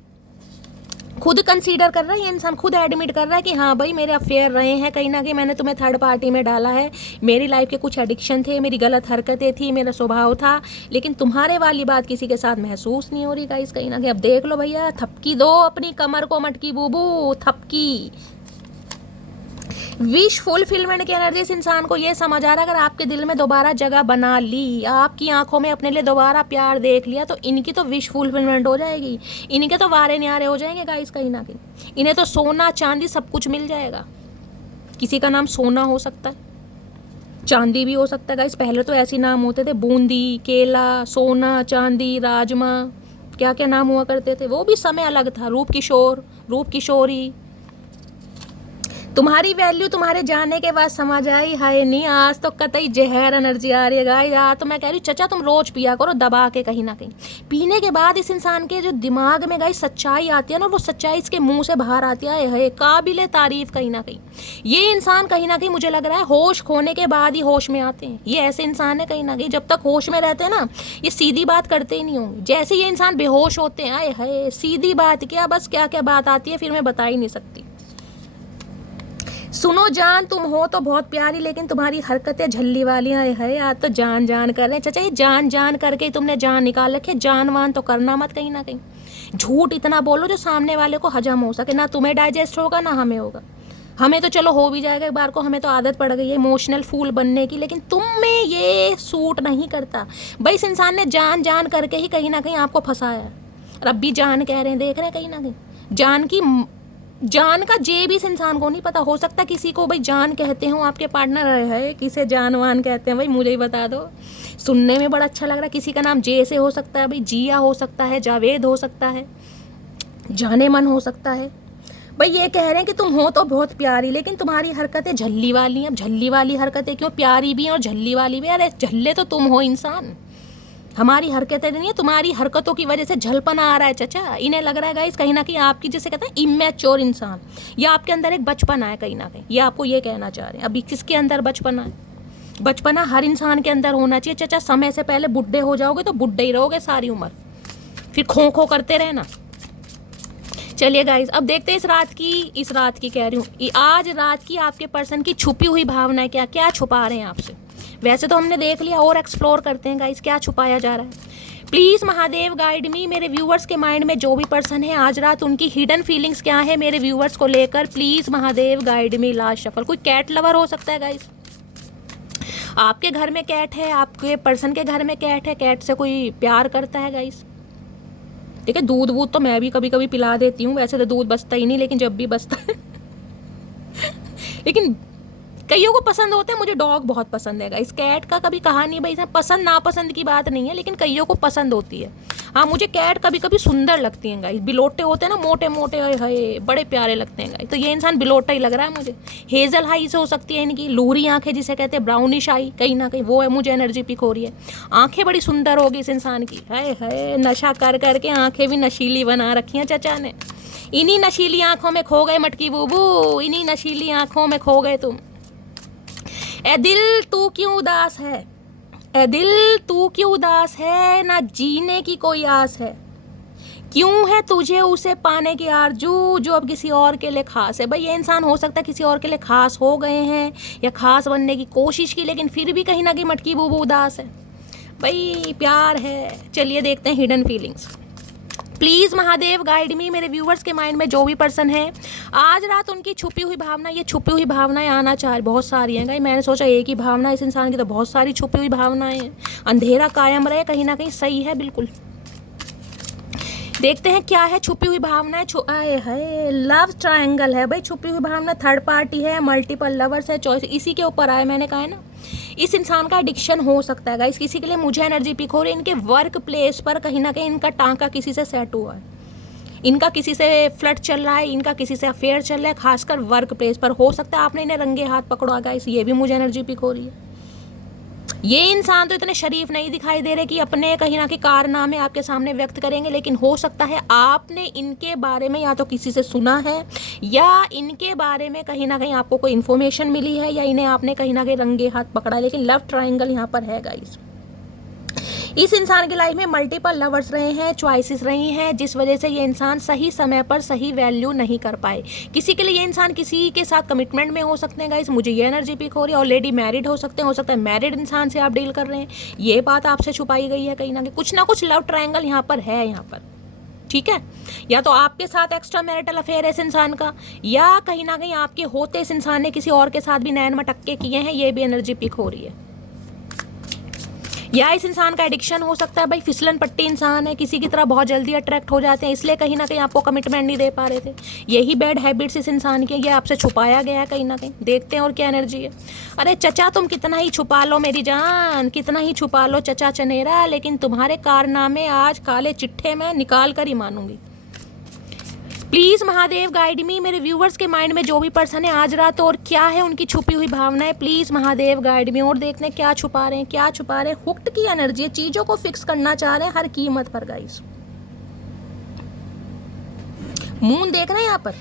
खुद कंसीडर कर रहा है ये इंसान, खुद एडमिट कर रहा है कि हाँ भाई मेरे अफेयर रहे हैं, कहीं ना कहीं मैंने तुम्हें थर्ड पार्टी में डाला है, मेरी लाइफ के कुछ एडिक्शन थे, मेरी गलत हरकतें थी, मेरा स्वभाव था, लेकिन तुम्हारे वाली बात किसी के साथ महसूस नहीं हो रही गाइस कहीं ना कहीं। अब देख लो भैया, थपकी दो अपनी कमर को, मटकी बूबू थपकी। विश फुलफिलमेंट की एनर्जी इस इंसान को ये समझ आ रहा है, अगर आपके दिल में दोबारा जगह बना ली, आपकी आंखों में अपने लिए दोबारा प्यार देख लिया, तो इनकी तो विश फुलफिलमेंट हो जाएगी, इनके तो वारे न्यारे हो जाएंगे गाइस कहीं ना कहीं। इन्हें तो सोना चांदी सब कुछ मिल जाएगा। किसी का नाम सोना हो सकता है, चांदी भी हो सकता है गाइस। पहले तो ऐसे नाम होते थे, बूंदी, केला, सोना, चांदी, राजमा, क्या क्या नाम हुआ करते थे, वो भी समय अलग था। रूप किशोर, रूप किशोरी। तुम्हारी वैल्यू तुम्हारे जाने के बाद समझ आई। हाय नहीं, आज तो कतई जहर एनर्जी आ रही है गाइस। यार तो मैं कह रही हूँ चचा तुम रोज पिया करो दबा के, कहीं ना कहीं पीने के बाद इस इंसान के जो दिमाग में गाइस सच्चाई आती है ना, वो सच्चाई इसके मुंह से बाहर आती है काबिले तारीफ कहीं ना कहीं। ये इंसान कहीं ना कहीं मुझे लग रहा है होश खोने के बाद ही होश में आते हैं। ये ऐसे इंसान है कहीं ना कहीं, जब तक होश में रहते हैं ना ये सीधी बात करते ही नहीं होंगे। जैसे ये इंसान बेहोश होते हैं, आए हाय सीधी बात क्या, बस क्या क्या बात आती है फिर मैं बता ही नहीं सकती। सुनो जान, तुम हो तो बहुत प्यारी, लेकिन तुम्हारी हरकतें झल्ली वाली है। यार तो जान जान कर रहे हैं चाचा, ये जान जान करके तुमने जान निकाल रखे। जान वान तो करना मत कहीं ना कहीं, झूठ इतना बोलो जो सामने वाले को हजम हो सके, ना तुम्हें डाइजेस्ट होगा ना हमें होगा। हमें तो चलो हो भी जाएगा एक बार को, हमें तो आदत पड़ गई है इमोशनल फूल बनने की, लेकिन तुम में ये सूट नहीं करता भाई। इस इंसान ने जान जान करके ही कहीं ना कहीं आपको फंसाया है, और अब भी जान कह रहे हैं, देख रहे हैं कहीं ना कहीं। जान का जे भी इस इंसान को नहीं पता। हो सकता है किसी को भाई जान कहते हो आपके पार्टनर है, किसे जानवान कहते हैं भाई मुझे ही बता दो, सुनने में बड़ा अच्छा लग रहा है। किसी का नाम जे से हो सकता है भाई, जिया हो सकता है, जावेद हो सकता है, जाने मन हो सकता है भाई। ये कह रहे हैं कि तुम हो तो बहुत प्यारी, लेकिन तुम्हारी हरकतें झल्ली वाली हैं। अब झल्ली वाली हरकतें क्यों, प्यारी भी हैं और झल्ली वाली भी। अरे झल्ले तो तुम हो इंसान, हमारी हरकतें नहीं है, तुम्हारी हरकतों की वजह से झलपना आ रहा है चाचा। इन्हें लग रहा है गाइस कहीं ना कहीं आपकी, जैसे कहते हैं इमेच्योर इंसान, या आपके अंदर एक बचपना है कहीं ना कहीं, ये आपको ये कहना चाह रहे हैं। अभी किसके अंदर बचपना है? बचपना हर इंसान के अंदर होना चाहिए चाचा। समय से पहले बुढ़े हो जाओगे तो बुढ़े ही रहोगे सारी उम्र, फिर खो खो करते रहना। चलिए गाइस अब देखते हैं इस रात की कह रही हूँ, आज रात की आपके पर्सन की छुपी हुई भावनाएं क्या क्या छुपा रहे हैं आपसे। वैसे तो हमने देख लिया, और एक्सप्लोर करते हैं गाइस क्या छुपाया जा रहा है। प्लीज़ महादेव गाइड मी, मेरे व्यूवर्स के माइंड में जो भी पर्सन है आज रात उनकी हिडन फीलिंग्स क्या है मेरे व्यूवर्स को लेकर। Please Mahadev guide me. Last shuffle, कोई कैट लवर हो सकता है गाइस, आपके घर में कैट है, आपके पर्सन के घर में कैट है, कैट से कोई प्यार करता है गाइस। ठीक है, दूध वूध तो मैं भी कभी कभी पिला देती हूँ, वैसे तो दूध बचता ही नहीं, लेकिन जब भी बचता है लेकिन कईयों को पसंद होते हैं, मुझे डॉग बहुत पसंद है गाइस। कैट का कभी कहा नहीं भाई, इसमें पसंद नापसंद की बात नहीं है, लेकिन कईयों को पसंद होती है। हाँ मुझे कैट कभी कभी सुंदर लगती हैं गाइस, बिलोटे होते हैं ना मोटे मोटे, हाय बड़े प्यारे लगते हैं गाइस। तो ये इंसान बिलोटा ही लग रहा है मुझे। हेजल हाई से हो सकती है इनकी, लूरी आंखें जिसे कहते हैं, ब्राउनिश आई कहीं ना कहीं, वो है मुझे एनर्जी पिक हो रही है। आंखें बड़ी सुंदर होगी इस इंसान की, हाय हाय नशा कर करके आंखें भी नशीली बना रखी हैं चाचा ने। इन्हीं नशीली आंखों में खो गए मटकी बूबू, इन्हीं नशीली आंखों में खो गए तुम। ए दिल तू क्यों उदास है, ए दिल तू क्यों उदास है, ना जीने की कोई आस है, क्यों है तुझे उसे पाने की आरजू जो अब किसी और के लिए खास है। भाई ये इंसान हो सकता है किसी और के लिए खास हो गए हैं या खास बनने की कोशिश की, लेकिन फिर भी कहीं ना कहीं मटकी बूबू उदास है। भाई प्यार है। चलिए देखते हैं hidden feelings. Please Mahadev guide मी, मेरे व्यूवर्स के माइंड में जो भी पर्सन है आज रात उनकी छुपी हुई भावना, ये छुपी हुई भावनाएं आना चाह रही, बहुत सारी हैं। मैंने सोचा एक ही भावना इस इंसान की, तो बहुत सारी छुपी हुई भावनाएं हैं। अंधेरा कायम रहे, कहीं ना कहीं सही है बिल्कुल। देखते हैं क्या है छुपी हुई भावना है। लव ट्रायंगल है भाई छुपी हुई भावना, थर्ड पार्टी है, मल्टीपल लवर्स है, चॉइस इसी के ऊपर आए। मैंने कहा है ना इस इंसान का एडिक्शन हो सकता है गाइस किसी के लिए। मुझे एनर्जी पिक हो रही है इनके वर्क प्लेस पर, कहीं ना कहीं इनका टांका किसी से सेट हुआ है, इनका किसी से फ्लर्ट चल रहा है, इनका किसी से अफेयर चल रहा है, खासकर वर्क प्लेस पर। हो सकता है आपने इन्हें रंगे हाथ पकड़ा गाइस, ये भी मुझे एनर्जी पिक हो रही है। ये इंसान तो इतने शरीफ नहीं दिखाई दे रहे कि अपने कहीं ना कहीं कारनामे आपके सामने व्यक्त करेंगे, लेकिन हो सकता है आपने इनके बारे में या तो किसी से सुना है या इनके बारे में कहीं ना कहीं आपको कोई इन्फॉर्मेशन मिली है या इन्हें आपने कहीं ना कहीं रंगे हाथ पकड़ा है। लेकिन लव ट्रायंगल यहाँ पर है गाइस। इस इंसान की लाइफ में मल्टीपल लवर्स रहे हैं, चॉइसेस रही हैं, जिस वजह से ये इंसान सही समय पर सही वैल्यू नहीं कर पाए। किसी के लिए ये इंसान किसी के साथ कमिटमेंट में हो सकते हैं गाइस, मुझे ये एनर्जी पिक हो रही है। ऑलरेडी मैरिड हो सकते हैं, हो सकता है मैरिड इंसान से आप डील कर रहे हैं, ये बात आपसे छुपाई गई है कहीं ना कुछ लव ट्रायंगल यहाँ पर है यहाँ पर। ठीक है, या तो आपके साथ एक्स्ट्रा मैरिटल अफेयर है इस इंसान का, या कहीं ना कहीं आपके होते इस इंसान ने किसी और के साथ भी नैन मटक्के किए हैं, ये भी एनर्जी पिक हो रही है। या इस इंसान का एडिक्शन हो सकता है भाई, फिसलन पट्टी इंसान है, किसी की तरह बहुत जल्दी अट्रैक्ट हो जाते हैं, इसलिए कहीं ना कहीं आपको कमिटमेंट नहीं दे पा रहे थे। यही बैड हैबिट्स इस इंसान की, ये आपसे छुपाया गया है कहीं ना कहीं। देखते हैं और क्या एनर्जी है। अरे चचा तुम कितना ही छुपा लो मेरी जान, कितना ही छुपा लो चचा चनेरा, लेकिन तुम्हारे कारनामे आज काले चिट्ठे में निकाल कर ही मानूंगी। प्लीज़ महादेव गाइड मी, मेरे व्यूवर्स के माइंड में जो भी पर्सन है आज रात और क्या है उनकी छुपी हुई भावनाएं, प्लीज़ महादेव गाइड मी। और देखते हैं क्या छुपा रहे हैं, क्या छुपा रहे हैं। हुक्ड की एनर्जी है, चीज़ों को फिक्स करना चाह रहे हैं हर कीमत पर गाइस। मून देखना है यहाँ पर,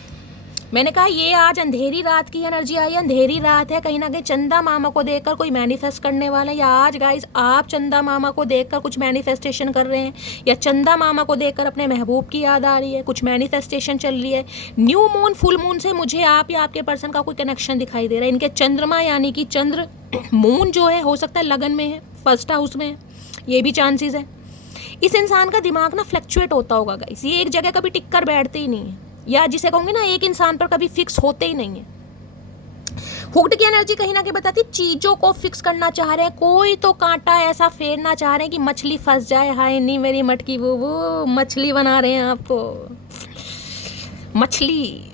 मैंने कहा ये आज अंधेरी रात की एनर्जी आई है, अंधेरी रात है, कहीं ना कहीं चंदा मामा को देखकर कोई मैनिफेस्ट करने वाला है, या आज गाइस आप चंदा मामा को देखकर कुछ मैनिफेस्टेशन कर रहे हैं, या चंदा मामा को देखकर अपने महबूब की याद आ रही है, कुछ मैनिफेस्टेशन चल रही है। न्यू मून फुल मून से मुझे आप या आपके पर्सन का कोई कनेक्शन दिखाई दे रहा है। इनके चंद्रमा यानी कि चंद्र मून जो है हो सकता है लगन में है, फर्स्ट हाउस में है, ये भी चांसेस है। इस इंसान का दिमाग ना फ्लक्चुएट होता होगा गाइस, ये एक जगह कभी टिक कर बैठते ही नहीं है, या जिसे कहूँगी ना एक इंसान पर कभी फिक्स होते ही नहीं है। हुक्ड की एनर्जी कहीं ना कहीं बताती चीज़ों को फिक्स करना चाह रहे हैं, कोई तो कांटा ऐसा फेरना चाह रहे हैं कि मछली फंस जाए। हाय नहीं मेरी मटकी वो मछली बना रहे हैं आपको, मछली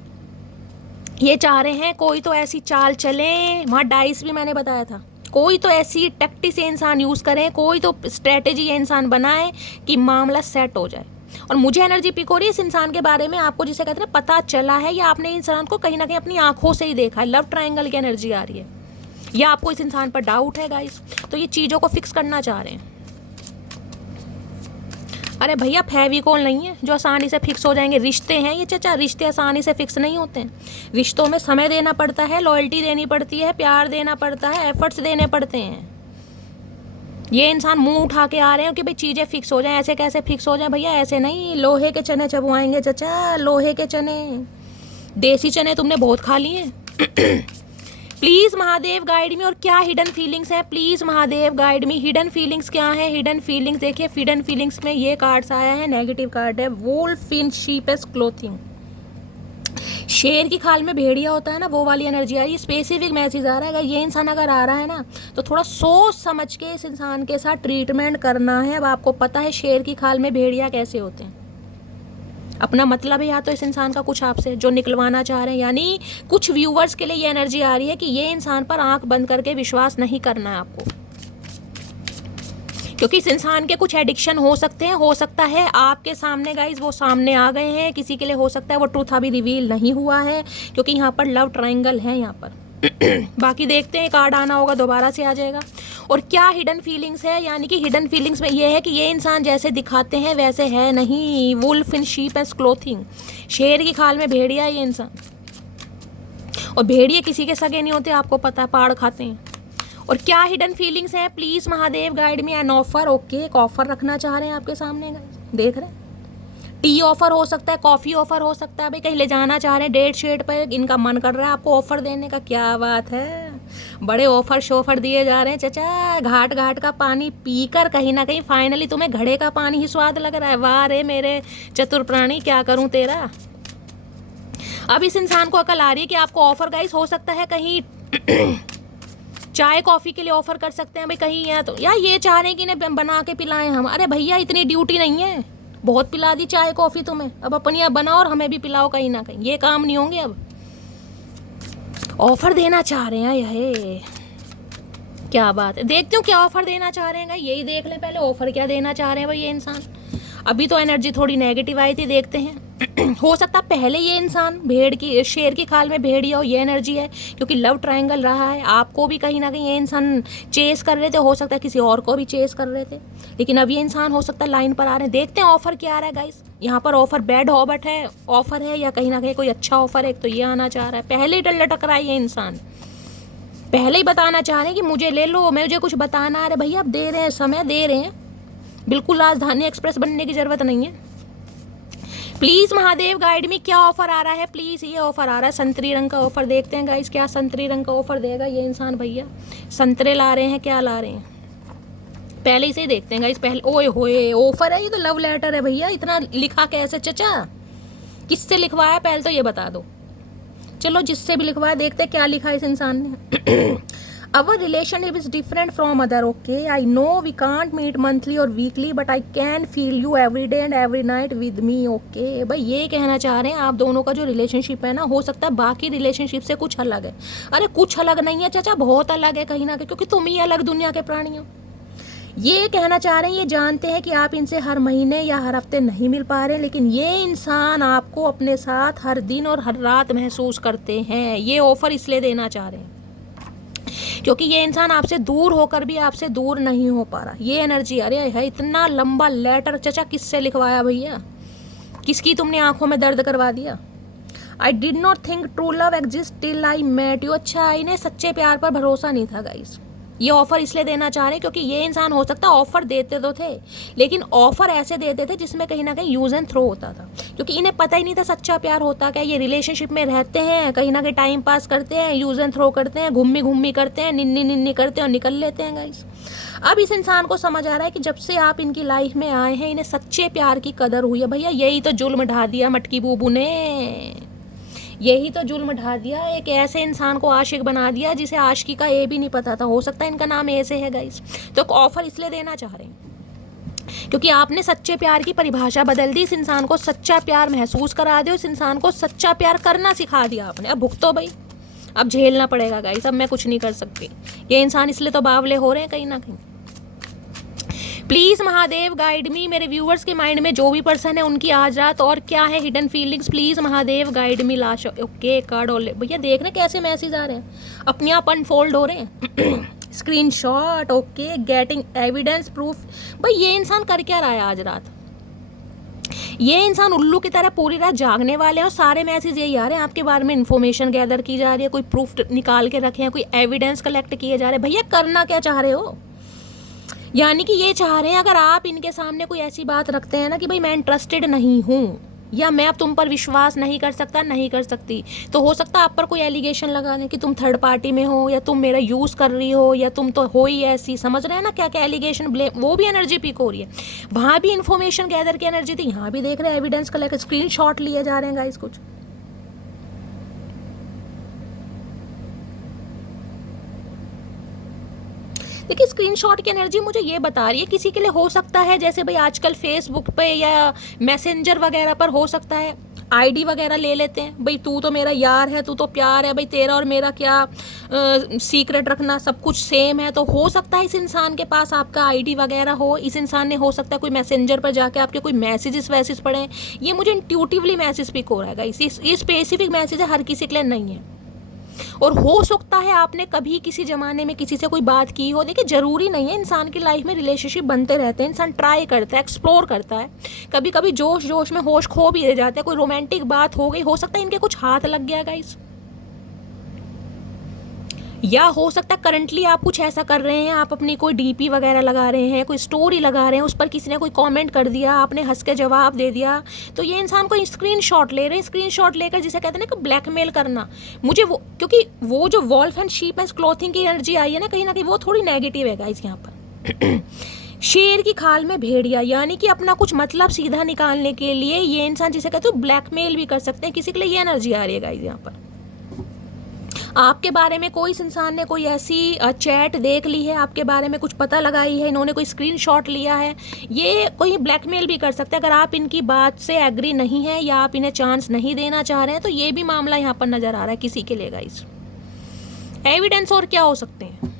ये चाह रहे हैं। कोई तो ऐसी चाल चले, वहाँ डाइस भी मैंने बताया था, कोई तो ऐसी टैक्टिस से इंसान यूज़ करें, कोई तो स्ट्रेटेजी ये इंसान बनाए कि मामला सेट हो जाए। और मुझे एनर्जी पिक हो रही है इस इंसान के बारे में, आपको जिसे कहते हैं पता चला है या आपने इंसान को कहीं ना कहीं अपनी आंखों से ही देखा है। लव ट्रायंगल की एनर्जी आ रही है, या आपको इस इंसान पर डाउट है गाइस, तो ये चीज़ों को फिक्स करना चाह रहे हैं। अरे भैया फेविकोल नहीं है जो आसानी से फिक्स हो जाएंगे, रिश्ते हैं ये चचा, रिश्ते आसानी से फिक्स नहीं होते हैं। रिश्तों में समय देना पड़ता है, लॉयल्टी देनी पड़ती है, प्यार देना पड़ता है, एफर्ट्स देने पड़ते हैं। ये इंसान मुंह उठा के आ रहे हैं कि भाई चीज़ें फिक्स हो जाएं, ऐसे कैसे फिक्स हो जाएं भैया, ऐसे नहीं। लोहे के चने चबवाएंगे चचा, लोहे के चने, देसी चने तुमने बहुत खा लिए। प्लीज़ महादेव गाइड मी। और क्या हिडन फीलिंग्स है, please Mahadev guide me. Hidden feelings क्या है, हिडन फीलिंग्स देखिए, हिडन फीलिंग्स में ये कार्ड्स आया है, नेगेटिव कार्ड है, वुल्फ इन शीपेस क्लोथिंग। शेर की खाल में भेड़िया होता है ना, वो वाली एनर्जी आ रही है। स्पेसिफिक मैसेज आ रहा है, ये इंसान अगर आ रहा है ना तो थोड़ा सोच समझ के इस इंसान के साथ ट्रीटमेंट करना है। अब आपको पता है शेर की खाल में भेड़िया कैसे होते हैं, अपना मतलब है या तो इस इंसान का कुछ आपसे जो निकलवाना चाह रहे हैं, यानी कुछ व्यूवर्स के लिए ये एनर्जी आ रही है कि ये इंसान पर आंख बंद करके विश्वास नहीं करना है आपको, क्योंकि इस इंसान के कुछ एडिक्शन हो सकते हैं। हो सकता है आपके सामने गाइज वो सामने आ गए हैं, किसी के लिए हो सकता है वो ट्रूथ अभी रिवील नहीं हुआ है, क्योंकि यहाँ पर लव ट्रायंगल है यहाँ पर। बाकी देखते हैं, कार्ड आना होगा दोबारा से आ जाएगा। और क्या हिडन फीलिंग्स है, यानी कि हिडन फीलिंग्स में ये है कि ये इंसान जैसे दिखाते हैं वैसे है नहीं। Wolf in sheep as clothing, शेर की खाल में भेड़िया ये इंसान, और भेड़िए किसी के सगे नहीं होते, आपको पता है, पाड़ खाते हैं। और क्या हिडन फीलिंग्स हैं, please Mahadev guide me. An offer, okay, एक ऑफर रखना चाह रहे हैं आपके सामने, देख रहे हैं टी ऑफर हो सकता है, कॉफ़ी ऑफर हो सकता है, भाई कहीं ले जाना चाह रहे हैं डेट शेट पर, इनका मन कर रहा है आपको ऑफर देने का। क्या बात है, बड़े ऑफर शोफर दिए जा रहे हैं चाचा। घाट घाट का पानी पीकर कहीं ना कहीं फाइनली तुम्हें घड़े का पानी ही स्वाद लग रहा है। वाह रे मेरे चतुर प्राणी, क्या करूं तेरा। अब इस इंसान को अकल आ रही है कि आपको ऑफर गाइस हो सकता है कहीं चाय कॉफ़ी के लिए ऑफर कर सकते हैं भाई कहीं, या तो या ये चाह रहे हैं कि इन्हें बना के पिलाएं हम। अरे भैया इतनी ड्यूटी नहीं है, बहुत पिला दी चाय कॉफ़ी तुम्हें, अब अपनी आप बनाओ और हमें भी पिलाओ कहीं ना कहीं, ये काम नहीं होंगे। अब ऑफर देना चाह रहे हैं यह, क्या बात है। देखती हूँ क्या ऑफर देना चाह रहे हैं, यही देख लें पहले ऑफर क्या देना चाह रहे हैं भाई ये इंसान। अभी तो एनर्जी थोड़ी नेगेटिव आई थी, देखते हैं। हो सकता है पहले ये इंसान भेड़ की शेर की खाल में भेड़िया हो, ये एनर्जी है, क्योंकि लव ट्रायंगल रहा है। आपको भी कहीं ना कहीं ये इंसान चेस कर रहे थे, हो सकता है किसी और को भी चेस कर रहे थे, लेकिन अब ये इंसान हो सकता है लाइन पर आ रहे हैं। देखते हैं ऑफर क्या आ रहा है गाइस। यहाँ पर ऑफर बैड हॉबट है ऑफर है, या कहीं ना कहीं कोई अच्छा ऑफर है, एक तो ये आना चाह रहा है। पहले ही डर लटक रहा है ये इंसान, पहले ही बताना चाह रहे हैं कि मुझे ले लो, मुझे कुछ बताना। अरे भैया आप दे रहे हैं, समय दे रहे हैं, बिल्कुल राजधानी एक्सप्रेस बनने की ज़रूरत नहीं है। प्लीज़ महादेव गाइड में क्या ऑफ़र आ रहा है, प्लीज़। ये ऑफ़र आ रहा है संतरी रंग का ऑफ़र, देखते हैं गाइस क्या संतरी रंग का ऑफ़र देगा ये इंसान। भैया संतरे ला रहे हैं, क्या ला रहे हैं, पहले इसे ही देखते हैं गाइस। पहले ओए होए ऑफ़र है, ये तो लव लेटर है भैया। इतना लिखा कैसे चचा, किससे लिखवाया पहले तो ये बता दो। चलो जिससे भी लिखवाया, देखते हैं क्या लिखा है इस इंसान ने। Our relationship is different from other, okay? I know we can't meet monthly or weekly, but I can feel you every day and every night with me, okay? भाई ये कहना चाह रहे हैं आप दोनों का जो रिलेशनशिप है ना, हो सकता है बाकी रिलेशनशिप से कुछ अलग है। अरे कुछ अलग नहीं है चाचा, बहुत अलग है कहीं ना कहीं, क्योंकि तुम ही अलग दुनिया के प्राणी हो। ये कहना चाह रहे हैं, ये जानते हैं कि आप इनसे हर महीने या हर हफ्ते नहीं मिल पा रहे, लेकिन ये इंसान आपको अपने साथ हर दिन और हर रात महसूस करते हैं। ये ऑफ़र इसलिए देना चाह रहे हैं क्योंकि ये इंसान आपसे दूर होकर भी आपसे दूर नहीं हो पा रहा। ये एनर्जी अरे है। इतना लंबा लेटर चचा किससे लिखवाया भैया, किसकी तुमने आंखों में दर्द करवा दिया। I did not think true love exist till I met you. अच्छा, इन्हें सच्चे प्यार पर भरोसा नहीं था गाइस। ये ऑफ़र इसलिए देना चाह रहे हैं क्योंकि ये इंसान हो सकता है ऑफ़र देते तो थे, लेकिन ऑफ़र ऐसे देते थे जिसमें कहीं ना कहीं यूज़ एंड थ्रो होता था, क्योंकि इन्हें पता ही नहीं था सच्चा प्यार होता क्या। ये रिलेशनशिप में रहते हैं, कहीं ना कहीं टाइम पास करते हैं, यूज़ एंड थ्रो करते हैं, घूमी घूमी करते हैं, निन्नी निन्नी करते हैं और निकल लेते हैं गाइस। अब इस इंसान को समझ आ रहा है कि जब से आप इनकी लाइफ में आए हैं, इन्हें सच्चे प्यार की कदर हुई है। भैया यही तो जुल्म ढा दिया मटकी बूबू ने, यही तो जुल्म ढा दिया। एक ऐसे इंसान को आशिक बना दिया जिसे आशिकी का ए भी नहीं पता था। हो सकता है इनका नाम ए से है गाइस। तो एक ऑफ़र इसलिए देना चाह रहे हैं क्योंकि आपने सच्चे प्यार की परिभाषा बदल दी। इस इंसान को सच्चा प्यार महसूस करा दिया, इस इंसान को सच्चा प्यार करना सिखा दिया आपने। अब भुगतो भाई, अब झेलना पड़ेगा गाइस, अब मैं कुछ नहीं कर सकती। ये इंसान इसलिए तो बावले हो रहे हैं कहीं ना कहीं। प्लीज़ महादेव गाइड मी। मेरे व्यूअर्स के माइंड में जो भी पर्सन है उनकी आज रात और क्या है hidden feelings, please Mahadev guide मी। लाश ओके कार्ड और भैया देख रहे कैसे मैसेज आ रहे हैं, अपने आप अनफोल्ड हो रहे हैं। Screenshot okay, getting evidence proof. भाई ये इंसान कर क्या रहा है आज रात, ये इंसान उल्लू की तरह पूरी रात जागने वाले हैं और सारे मैसेज यही आ रहे हैं आपके बारे में। इन्फॉर्मेशन गैदर की जा रही है, कोई प्रूफ निकाल के रखे हैं, कोई एविडेंस कलेक्ट किए जा रहे हैं। भैया करना क्या चाह रहे हो, यानी कि ये चाह रहे हैं अगर आप इनके सामने कोई ऐसी बात रखते हैं ना कि भाई मैं इंटरेस्टेड नहीं हूँ या मैं अब तुम पर विश्वास नहीं कर सकता नहीं कर सकती, तो हो सकता है आप पर कोई एलिगेशन लगा दें कि तुम थर्ड पार्टी में हो या तुम मेरा यूज़ कर रही हो या तुम तो हो ही ऐसी। समझ रहे हैं ना क्या क्या एलिगेशन, ब्लेम, वो भी एनर्जी पिक हो रही है। वहाँ भी इन्फॉर्मेशन गैदर की एनर्जी थी, यहाँ भी देख रहे हैं एविडेंस का लेकर स्क्रीन शॉट लिए जा रहे हैं गाइस कुछ। देखिए स्क्रीनशॉट की एनर्जी मुझे ये बता रही है किसी के लिए हो सकता है जैसे भाई आजकल फेसबुक पे या मैसेंजर वगैरह पर हो सकता है आईडी वगैरह ले लेते हैं, भाई तू तो मेरा यार है, तू तो प्यार है, भाई तेरा और मेरा क्या सीक्रेट रखना, सब कुछ सेम है। तो हो सकता है इस इंसान के पास आपका आईडी वगैरह हो, इस इंसान ने हो सकता है कोई मैसेंजर पर जाके आपके कोई मैसेजेस वैसेज पढ़े। ये मुझे इंट्यूटिवली मैसेज पिक हो रहा है, ये स्पेसिफिक मैसेज है, हर किसी के लिए नहीं है। और हो सकता है आपने कभी किसी ज़माने में किसी से कोई बात की हो। देखिए ज़रूरी नहीं है, इंसान की लाइफ में रिलेशनशिप बनते रहते हैं, इंसान ट्राई करता है, एक्सप्लोर करता है, कभी कभी जोश जोश में होश खो भी जाते हैं। कोई रोमांटिक बात हो गई, हो सकता है इनके कुछ हाथ लग गया गाइस, या हो सकता है करंटली आप कुछ ऐसा कर रहे हैं, आप अपनी कोई डीपी वगैरह लगा रहे हैं, कोई स्टोरी लगा रहे हैं, उस पर किसी ने कोई कमेंट कर दिया, आपने हंस के जवाब दे दिया, तो ये इंसान को स्क्रीनशॉट ले रहे हैं, स्क्रीनशॉट लेकर जिसे कहते हैं ना कि ब्लैकमेल करना। मुझे वो, क्योंकि वो जो wolf and sheep and clothing की एनर्जी आई है ना कहीं वो थोड़ी नेगेटिव है गाइस यहाँ पर। शेर की खाल में भेड़िया, यानी कि अपना कुछ मतलब सीधा निकालने के लिए ये इंसान जिसे कहते हैं ब्लैकमेल भी कर सकते हैं किसी के लिए, ये एनर्जी आ रही है गाइस यहाँ पर। आपके बारे में कोई इस इंसान ने कोई ऐसी चैट देख ली है, आपके बारे में कुछ पता लगाई है, इन्होंने कोई स्क्रीनशॉट लिया है, ये कोई ब्लैकमेल भी कर सकता है। अगर आप इनकी बात से एग्री नहीं है या आप इन्हें चांस नहीं देना चाह रहे हैं तो ये भी मामला यहाँ पर नज़र आ रहा है किसी के लिए गाइस। एविडेंस और क्या हो सकते हैं,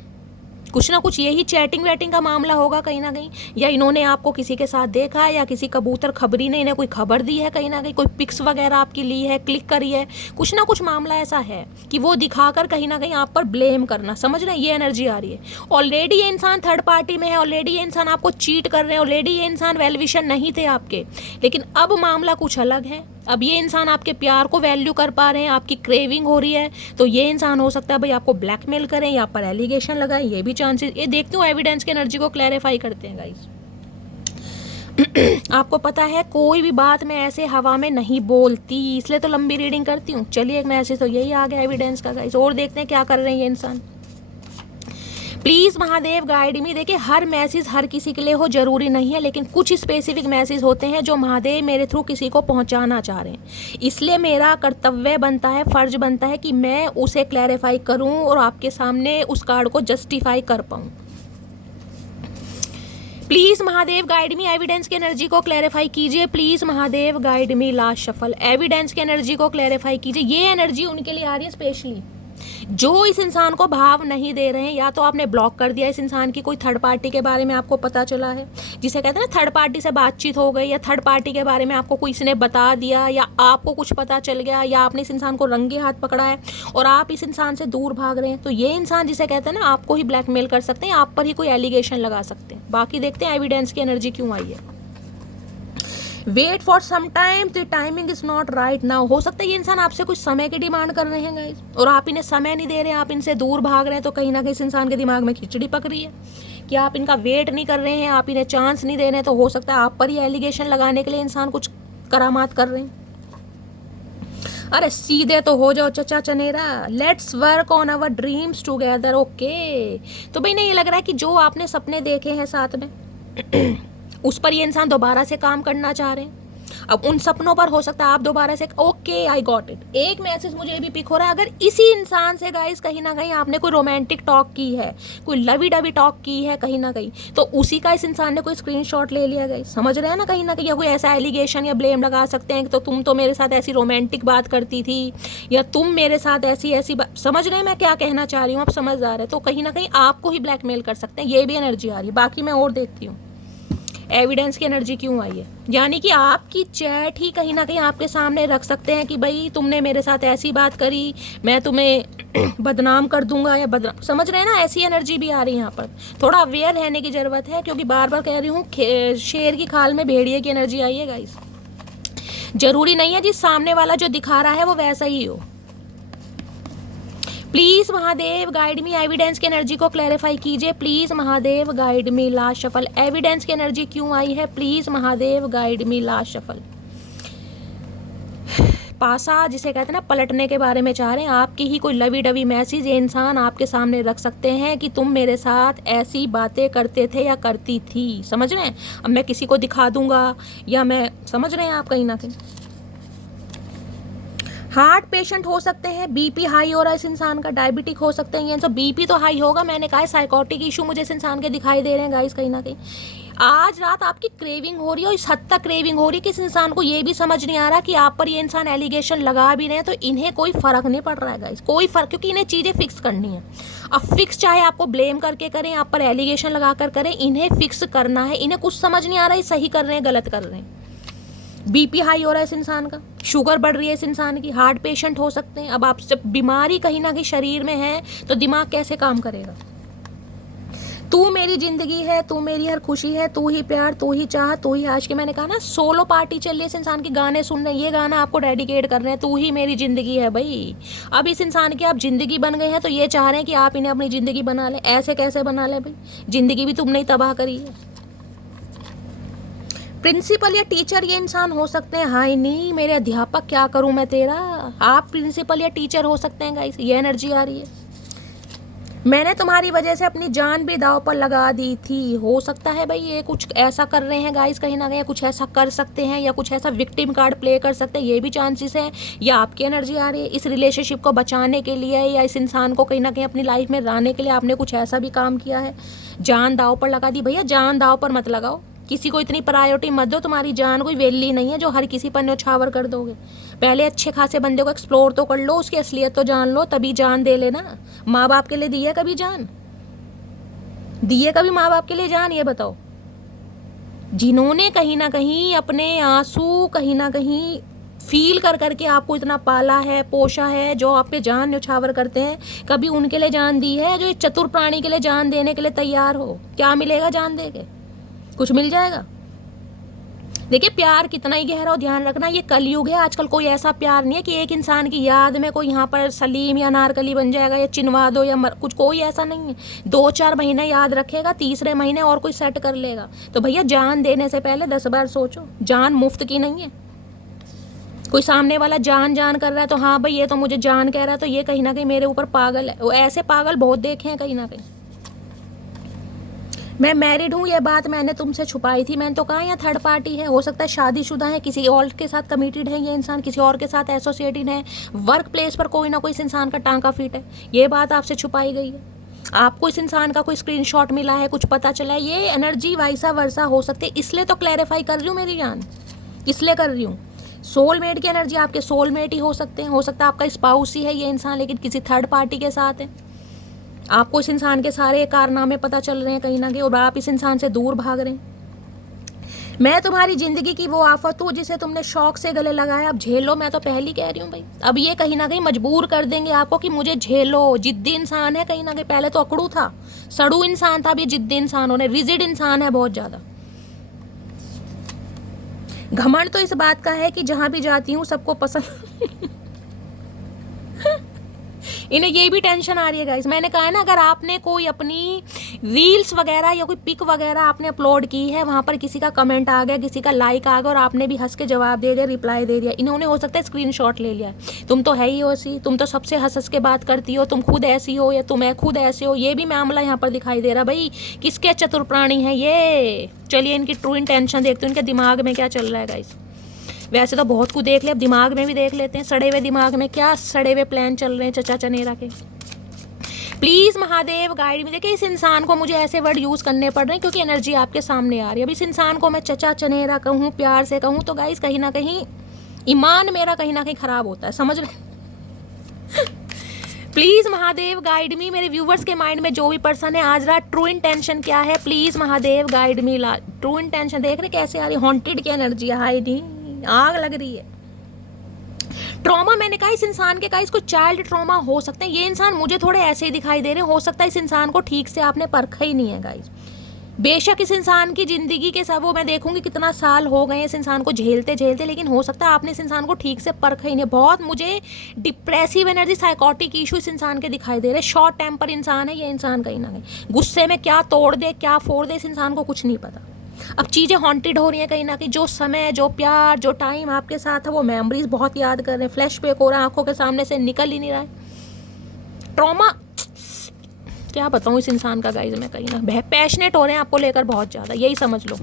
कुछ ना कुछ यही चैटिंग वैटिंग का मामला होगा कहीं ना कहीं, या इन्होंने आपको किसी के साथ देखा है, या किसी कबूतर खबरी ने इन्हें कोई खबर दी है कहीं ना कहीं, कोई पिक्स वगैरह आपकी ली है, क्लिक करी है, कुछ ना कुछ मामला ऐसा है कि वो दिखाकर कहीं ना कहीं आप पर ब्लेम करना, समझ रहे हैं, ये एनर्जी आ रही है। ऑलरेडी ये इंसान थर्ड पार्टी में है, ऑलरेडी ये इंसान आपको चीट कर रहे हैं, ऑलरेडी ये इंसान वेल विशर नहीं थे आपके, लेकिन अब मामला कुछ अलग है। अब ये इंसान आपके प्यार को वैल्यू कर पा रहे हैं, आपकी क्रेविंग हो रही है, तो ये इंसान हो सकता है भाई आपको ब्लैकमेल करें या पर एलिगेशन लगाएं, ये भी चांसेस। ये देखते हो एविडेंस की एनर्जी को क्लैरिफाई करते हैं गाइस। आपको पता है कोई भी बात मैं ऐसे हवा में नहीं बोलती, इसलिए तो लंबी रीडिंग करती हूँ। चलिए एक मैसेज तो यही आ गया एविडेंस का गाइस, और देखते हैं क्या कर रहे हैं ये इंसान। प्लीज़ महादेव गाइड मी। देखिए हर मैसेज हर किसी के लिए हो जरूरी नहीं है, लेकिन कुछ स्पेसिफिक मैसेज होते हैं जो महादेव मेरे थ्रू किसी को पहुंचाना चाह रहे हैं, इसलिए मेरा कर्तव्य बनता है, फर्ज बनता है कि मैं उसे क्लैरिफाई करूं और आपके सामने उस कार्ड को जस्टिफाई कर पाऊं। Please Mahadev guide me, evidence की एनर्जी को क्लैरिफाई कीजिए। Please Mahadev guide me, last shuffle, evidence की एनर्जी को क्लैरिफाई कीजिए। ये एनर्जी उनके लिए आ रही है स्पेशली जो इस इंसान को भाव नहीं दे रहे हैं, या तो आपने ब्लॉक कर दिया इस इंसान की, कोई थर्ड पार्टी के बारे में आपको पता चला है, जिसे कहते हैं ना थर्ड पार्टी से बातचीत हो गई, या थर्ड पार्टी के बारे में आपको कोई इसने बता दिया, या आपको कुछ पता चल गया, या आपने इस इंसान को रंगे हाथ पकड़ा है और आप इस इंसान से दूर भाग रहे हैं, तो ये इंसान जिसे कहते हैं ना आपको ही ब्लैकमेल कर सकते हैं, आप पर ही कोई एलिगेशन लगा सकते हैं। बाकी देखते हैं एविडेंस की एनर्जी क्यों आई है। Wait for some time, the timing is not right now. हो सकता है ये इंसान आपसे कुछ समय की डिमांड कर रहे हैं गाइस, और आप इन्हें समय नहीं दे रहे हैं, आप इनसे दूर भाग रहे हैं, तो कहीं ना कहीं इस इंसान के दिमाग में खिचड़ी पक रही है कि आप इनका वेट नहीं कर रहे हैं, आप इन्हें चांस नहीं दे रहे हैं, तो हो सकता है आप पर ही एलिगेशन लगाने के लिए इंसान कुछ करामात कर रहे हैं। अरे सीधे तो हो जाओ चचा चनेरा, let's work on our dreams together. Okay, तो भाई नहीं ये लग रहा है कि जो आपने सपने देखे हैं साथ में उस पर ये इंसान दोबारा से काम करना चाह रहे हैं। अब उन सपनों पर हो सकता है आप दोबारा से, ओके आई गॉट इट। एक मैसेज मुझे भी पिक हो रहा है, अगर इसी इंसान से गाइस कहीं ना कहीं आपने कोई रोमांटिक टॉक की है, कोई लवी डवी टॉक की है कहीं ना कहीं, तो उसी का इस इंसान ने कोई स्क्रीनशॉट ले लिया गाइस, समझ रहे हैं ना कहीं ना कहीं, या कोई ऐसा एलिगेशन या ब्लेम लगा सकते हैं तो तुम तो मेरे साथ ऐसी रोमांटिक बात करती थी, या तुम मेरे साथ ऐसी ऐसी बात, समझ रहे हैं मैं क्या कहना चाह रही हूँ, आप समझ आ रहे हैं, तो कहीं ना कहीं आपको ही ब्लैकमेल कर सकते हैं, ये भी एनर्जी आ रही है। बाकी मैं और देखती हूँ एविडेंस की एनर्जी क्यों आई है, यानी कि आपकी चैट ही कहीं ना कहीं आपके सामने रख सकते हैं कि भाई तुमने मेरे साथ ऐसी बात करी, मैं तुम्हें बदनाम कर दूंगा, या बदनाम, समझ रहे हैं ना, ऐसी एनर्जी भी आ रही है यहाँ पर। थोड़ा अवेयर रहने की ज़रूरत है, क्योंकि बार बार कह रही हूँ शेर की खाल में भेड़िए की एनर्जी आई है गाइस। जरूरी नहीं है जिस सामने वाला जो दिखा रहा है वो वैसा ही हो। Please Mahadev guide me, evidence की एनर्जी को क्लैरिफाई कीजिए। Please Mahadev guide me, last shuffle, evidence की एनर्जी क्यों आई है, please Mahadev guide me, last shuffle. पासा जिसे कहते हैं ना पलटने के बारे में चाह रहे हैं, आपकी ही कोई लवी डवी मैसेज ये इंसान आपके सामने रख सकते हैं कि तुम मेरे साथ ऐसी बातें करते थे या करती थी, समझ रहे हैं। अब मैं किसी को दिखा दूंगा, या मैं, समझ रहे हैं आप कहीं ना कहीं। हार्ट पेशेंट हो सकते हैं, बीपी हाई हो रहा है इस इंसान का, डायबिटिक हो सकते हैं ये सब, बीपी तो हाई होगा, मैंने कहा साइकोटिक इशू मुझे इस इंसान के दिखाई दे रहे हैं गाइस कहीं ना कहीं। आज रात आपकी क्रेविंग हो रही है, और इस हद तक क्रेविंग हो रही है कि इस इंसान को ये भी समझ नहीं आ रहा कि आप पर ये इंसान एलिगेशन लगा भी रहे हैं, तो इन्हें कोई फ़र्क नहीं पड़ रहा है गाइस, कोई फ़र्क, क्योंकि इन्हें चीज़ें फिक्स करनी है। अब फिक्स चाहे आपको ब्लेम करके करें, आप पर एलिगेशन लगा कर करें, इन्हें फिक्स करना है। इन्हें कुछ समझ नहीं आ रहा है सही कर रहे हैं गलत कर रहे हैं। बीपी हाई हो रहा है इस इंसान का, शुगर बढ़ रही है इस इंसान की, हार्ट पेशेंट हो सकते हैं। अब आप जब बीमारी कहीं ना कहीं शरीर में है तो दिमाग कैसे काम करेगा। तू मेरी जिंदगी है, तू मेरी हर खुशी है, तू ही प्यार, तू ही चाह, तू ही आशिकी। मैंने कहा ना सोलो पार्टी चल रही है इस इंसान की, गाने सुन रहे हैं, ये गाना आपको डेडिकेट कर रहे हैं, तू ही मेरी जिंदगी है भाई। अब इस इंसान की आप जिंदगी बन गए हैं तो ये चाह रहे हैं कि आप इन्हें अपनी जिंदगी बना लें। ऐसे कैसे बना लें भाई, जिंदगी भी तुमने ही तबाह करी है। प्रिंसिपल या टीचर ये इंसान हो सकते हैं। हाय नहीं मेरे अध्यापक क्या करूं मैं तेरा। आप प्रिंसिपल या टीचर हो सकते हैं गाइस, ये एनर्जी आ रही है। मैंने तुम्हारी वजह से अपनी जान भी दांव पर लगा दी थी। हो सकता है भाई ये कुछ ऐसा कर रहे हैं गाइस, कहीं ना कहीं कुछ ऐसा कर सकते हैं या कुछ ऐसा विक्टिम कार्ड प्ले कर सकते हैं, ये भी चांसेस है। या आपकी एनर्जी आ रही है इस रिलेशनशिप को बचाने के लिए या इस इंसान को कहीं ना कहीं अपनी लाइफ में लाने के लिए आपने कुछ ऐसा भी काम किया है। जान दांव पर लगा दी। भैया जान दांव पर मत लगाओ, किसी को इतनी प्रायोरिटी मत दो। तुम्हारी जान कोई वैल्यू नहीं है जो हर किसी पर न्यौछावर कर दोगे। पहले अच्छे खासे बंदे को एक्सप्लोर तो कर लो, उसकी असलियत तो जान लो, तभी जान दे लेना। माँ बाप के लिए दी है कभी जान? दी है कभी माँ बाप के लिए जान? ये बताओ। जिन्होंने कहीं ना कहीं अपने आंसू कहीं ना कहीं फील कर करके आपको इतना पाला है, पोषा है, जो आप पे जान न्यौछावर करते हैं, कभी उनके लिए जान दी है? जो इस चतुर प्राणी के लिए जान देने के लिए तैयार हो, क्या मिलेगा जान दे के? कुछ मिल जाएगा? देखिए प्यार कितना ही गहरा हो, ध्यान रखना ये कलयुग है। आजकल कोई ऐसा प्यार नहीं है कि एक इंसान की याद में कोई यहाँ पर सलीम या नारकली बन जाएगा या चिनवा दो या कुछ, कोई ऐसा नहीं है। 2-4 महीने याद रखेगा, तीसरे महीने और कोई सेट कर लेगा। तो भैया जान देने से पहले 10 बार सोचो, जान मुफ्त की नहीं है। कोई सामने वाला जान जान कर रहा है तो हाँ भाई ये तो मुझे जान कह रहा है, तो ये कहीं ना कहीं मेरे ऊपर पागल है। ऐसे पागल बहुत देखे हैं कहीं ना कहीं। मैं मैरिड हूँ ये बात मैंने तुमसे छुपाई थी। मैंने तो कहा यहाँ थर्ड पार्टी है, हो सकता है शादीशुदा है, किसी और के साथ कमिटेड है ये इंसान, किसी और के साथ एसोसिएटेड है, वर्क प्लेस पर कोई ना कोई इस इंसान का टांका फिट है, ये बात आपसे छुपाई गई है। आपको इस इंसान का कोई स्क्रीनशॉट मिला है, कुछ पता चला है, ये एनर्जी वाइसा वर्सा हो सकती है। इसलिए तो क्लैरिफाई कर रही हूँ मेरी जान, इसलिए कर रही हूँ। सोलमेट की एनर्जी, आपके सोलमेट ही हो सकते हैं, हो सकता है आपका स्पाउस ही है ये इंसान, लेकिन किसी थर्ड पार्टी के साथ है। आपको इस इंसान के सारे कारनामे पता चल रहे हैं कहीं ना कहीं, और आप इस इंसान से दूर भाग रहे हैं। मैं तुम्हारी जिंदगी की वो आफत हूँ जिसे तुमने शौक से गले लगाया, अब झेलो। मैं तो पहले कह रही हूँ भाई, अब ये कहीं ना कहीं मजबूर कर देंगे आपको कि मुझे झेलो। जिद्दी इंसान है कहीं ना कहीं, पहले तो अकड़ू था, सड़ू इंसान था, अब ये जिद्दी इंसान होने, रिजिड इंसान है बहुत ज्यादा। घमंड तो इस बात का है कि जहां भी जाती हूँ सबको पसंद इन्हें ये भी टेंशन आ रही है गाइस। मैंने कहा है ना, अगर आपने कोई अपनी रील्स वगैरह या कोई पिक वगैरह आपने अपलोड की है, वहाँ पर किसी का कमेंट आ गया, किसी का लाइक आ गया और आपने भी हंस के जवाब दे दिया, रिप्लाई दे दिया, इन्होंने हो सकता है स्क्रीनशॉट ले लिया है। तुम तो है ही हो ऐसी, तुम तो सबसे हंस हंस के बात करती हो, तुम खुद ऐसी हो या तुम खुद ऐसे हो, ये भी मामला यहाँ पर दिखाई दे रहा भाई। किसके चतुर प्राणी हैं ये? चलिए इनकी ट्रू इंटेंशन देखते हो, इनके दिमाग में क्या चल रहा है गाइस। वैसे तो बहुत कुछ देख लिया, अब दिमाग में भी देख लेते हैं। सड़े हुए दिमाग में क्या सड़े हुए प्लान चल रहे हैं चचा चनेरा के। प्लीज महादेव गाइड में। देखिए इस इंसान को मुझे ऐसे वर्ड यूज करने पड़ रहे हैं क्योंकि एनर्जी आपके सामने आ रही है। अब इस इंसान को मैं चचा चनेरा कहूँ, प्यार से कहूँ, तो गाइस कहीं ना कहीं ईमान मेरा कहीं ना कहीं खराब होता है, समझ रहे? प्लीज महादेव गाइड मी। मेरे व्यूवर्स के माइंड में जो भी पर्सन है आज रात ट्रू इंटेंशन क्या है, please Mahadev guide me. True intention देख रहे कैसे आ रही है, हॉन्टेड की एनर्जी, हाई डी आग लग रही है। ट्रॉमा, मैंने कहा इस इंसान के गाइस कोई चाइल्ड ट्रॉमा हो सकते हैं। ये इंसान मुझे थोड़े ऐसे ही दिखाई दे रहे हैं, हो सकता है इस इंसान को ठीक से आपने परखा ही नहीं है गाइस। बेशक इस इंसान की जिंदगी के साथ वो मैं देखूंगी कितना साल हो गए इस इंसान को झेलते झेलते, लेकिन हो सकता है आपने इस इंसान को ठीक से परखा ही नहीं। बहुत मुझे डिप्रेसिव एनर्जी, साइकोटिक इशू इस इंसान के दिखाई दे रहे। शॉर्ट टेम्पर इंसान है ये इंसान, कहीं ना कहीं गुस्से में क्या तोड़ दे क्या फोड़ दे इस इंसान को कुछ नहीं पता। अब चीज़ें हॉन्टेड हो रही हैं कहीं ना कहीं, जो समय, जो प्यार, जो टाइम आपके साथ है वो मेमोरीज बहुत याद कर रहे हैं, फ्लैश बैक हो रहा है, आंखों के सामने से निकल ही नहीं रहा है। ट्रॉमा क्या बताऊँ इस इंसान का गाइज, मैं कहीं ना पैशनेट हो रहे हैं आपको लेकर बहुत ज़्यादा, यही समझ लो।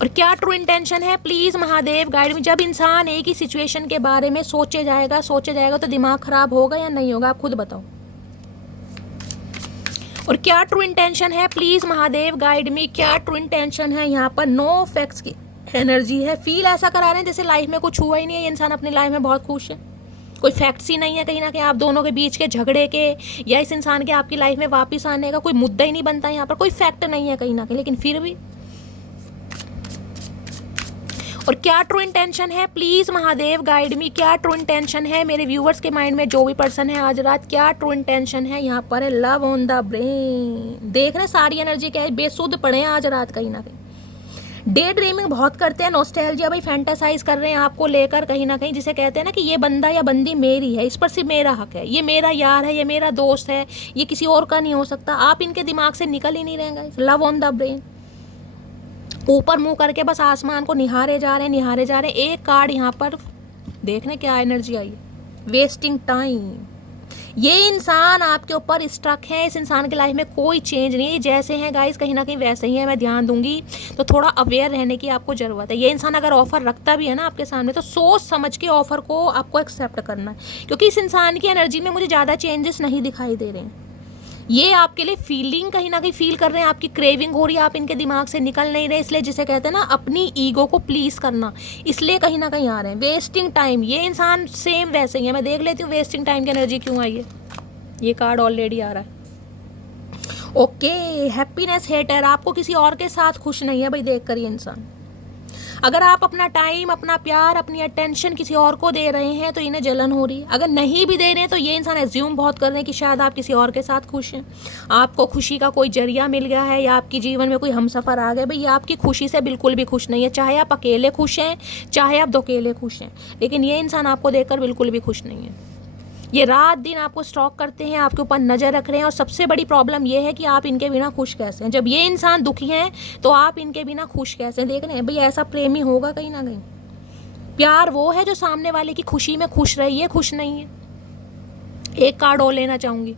और क्या ट्रू इंटेंशन है, प्लीज़ महादेव गाइड में। जब इंसान एक ही सिचुएशन के बारे में सोचे जाएगा तो दिमाग खराब होगा या नहीं होगा, आप खुद बताओ। और क्या ट्रू इंटेंशन है, प्लीज महादेव गाइड मी। क्या ट्रू इंटेंशन है यहाँ पर? नो फैक्ट्स की एनर्जी है। फील ऐसा करा रहे हैं जैसे लाइफ में कुछ हुआ ही नहीं है, ये इंसान अपनी लाइफ में बहुत खुश है, कोई फैक्ट्स ही नहीं है कहीं ना कहीं आप दोनों के बीच के झगड़े के या इस इंसान के आपकी लाइफ में वापस आने का कोई मुद्दा ही नहीं बनता, यहाँ पर कोई फैक्ट नहीं है कहीं ना कहीं, लेकिन फिर भी। और क्या ट्रू इंटेंशन है, प्लीज महादेव गाइड मी, क्या ट्रू इंटेंशन है मेरे व्यूअर्स के माइंड में, जो भी पर्सन है आज रात, क्या ट्रू इंटेंशन है। यहाँ पर है लव ऑन द ब्रेन। देख रहे सारी एनर्जी क्या है, बेसुध पड़े हैं आज रात कहीं ना कहीं। डे ड्रीमिंग बहुत करते हैं, नॉस्टैल्जिया भाई, फैंटासाइज कर रहे हैं आपको लेकर कहीं ना कहीं, जिसे कहते हैं ना कि ये बंदा या बंदी मेरी है, इस पर सिर्फ मेरा हक है, ये मेरा यार है, ये मेरा दोस्त है, ये किसी और का नहीं हो सकता। आप इनके दिमाग से निकल ही नहीं रहेंगे। लव ऑन द ब्रेन, ऊपर मुंह करके बस आसमान को निहारे जा रहे हैं, निहारे जा रहे हैं। एक कार्ड यहाँ पर देखने क्या एनर्जी आई है, वेस्टिंग टाइम। ये इंसान आपके ऊपर स्ट्रक है, इस इंसान की लाइफ में कोई चेंज नहीं है, जैसे हैं गाइस कहीं ना कहीं वैसे ही है। मैं ध्यान दूंगी तो थोड़ा अवेयर रहने की आपको ज़रूरत है। ये इंसान अगर ऑफर रखता भी है ना आपके सामने, तो सोच समझ के ऑफर को आपको एक्सेप्ट करना है, क्योंकि इस इंसान की एनर्जी में मुझे ज़्यादा चेंजेस नहीं दिखाई दे रहे हैं। ये आपके लिए फीलिंग कहीं ना कहीं फील कर रहे हैं, आपकी क्रेविंग हो रही है, आप इनके दिमाग से निकल नहीं रहे, इसलिए जिसे कहते हैं ना अपनी ईगो को प्लीज करना, इसलिए कहीं ना कहीं आ रहे हैं। वेस्टिंग टाइम, ये इंसान सेम वैसे ही है। मैं देख लेती हूँ वेस्टिंग टाइम की एनर्जी क्यों आई है। ये कार्ड ऑलरेडी आ रहा है। ओके, हैप्पीनेस हेटर, आपको किसी और के साथ खुश नहीं है भाई देखकर ये इंसान। अगर आप अपना टाइम, अपना प्यार, अपनी अटेंशन किसी और को दे रहे हैं तो इन्हें जलन हो रही है। अगर नहीं भी दे रहे हैं तो ये इंसान एज्यूम बहुत कर रहे हैं कि शायद आप किसी और के साथ खुश हैं, आपको खुशी का कोई जरिया मिल गया है, या आपके जीवन में कोई हमसफ़र आ गए। भाई ये आपकी खुशी से बिल्कुल भी खुश नहीं है, चाहे आप अकेले खुश हैं, चाहे आप अकेले खुश हैं, लेकिन ये इंसान आपको देखकर बिल्कुल भी खुश नहीं है। ये रात दिन आपको स्टॉक करते हैं, आपके ऊपर नज़र रख रहे हैं, और सबसे बड़ी प्रॉब्लम ये है कि आप इनके बिना खुश कैसे हैं। जब ये इंसान दुखी हैं तो आप इनके बिना खुश कैसे हैं। देख रहे हैं भाई, ऐसा प्रेमी होगा कहीं ना कहीं। प्यार वो है जो सामने वाले की खुशी में खुश रही है, खुश नहीं है। एक कार्ड और लेना चाहूँगी,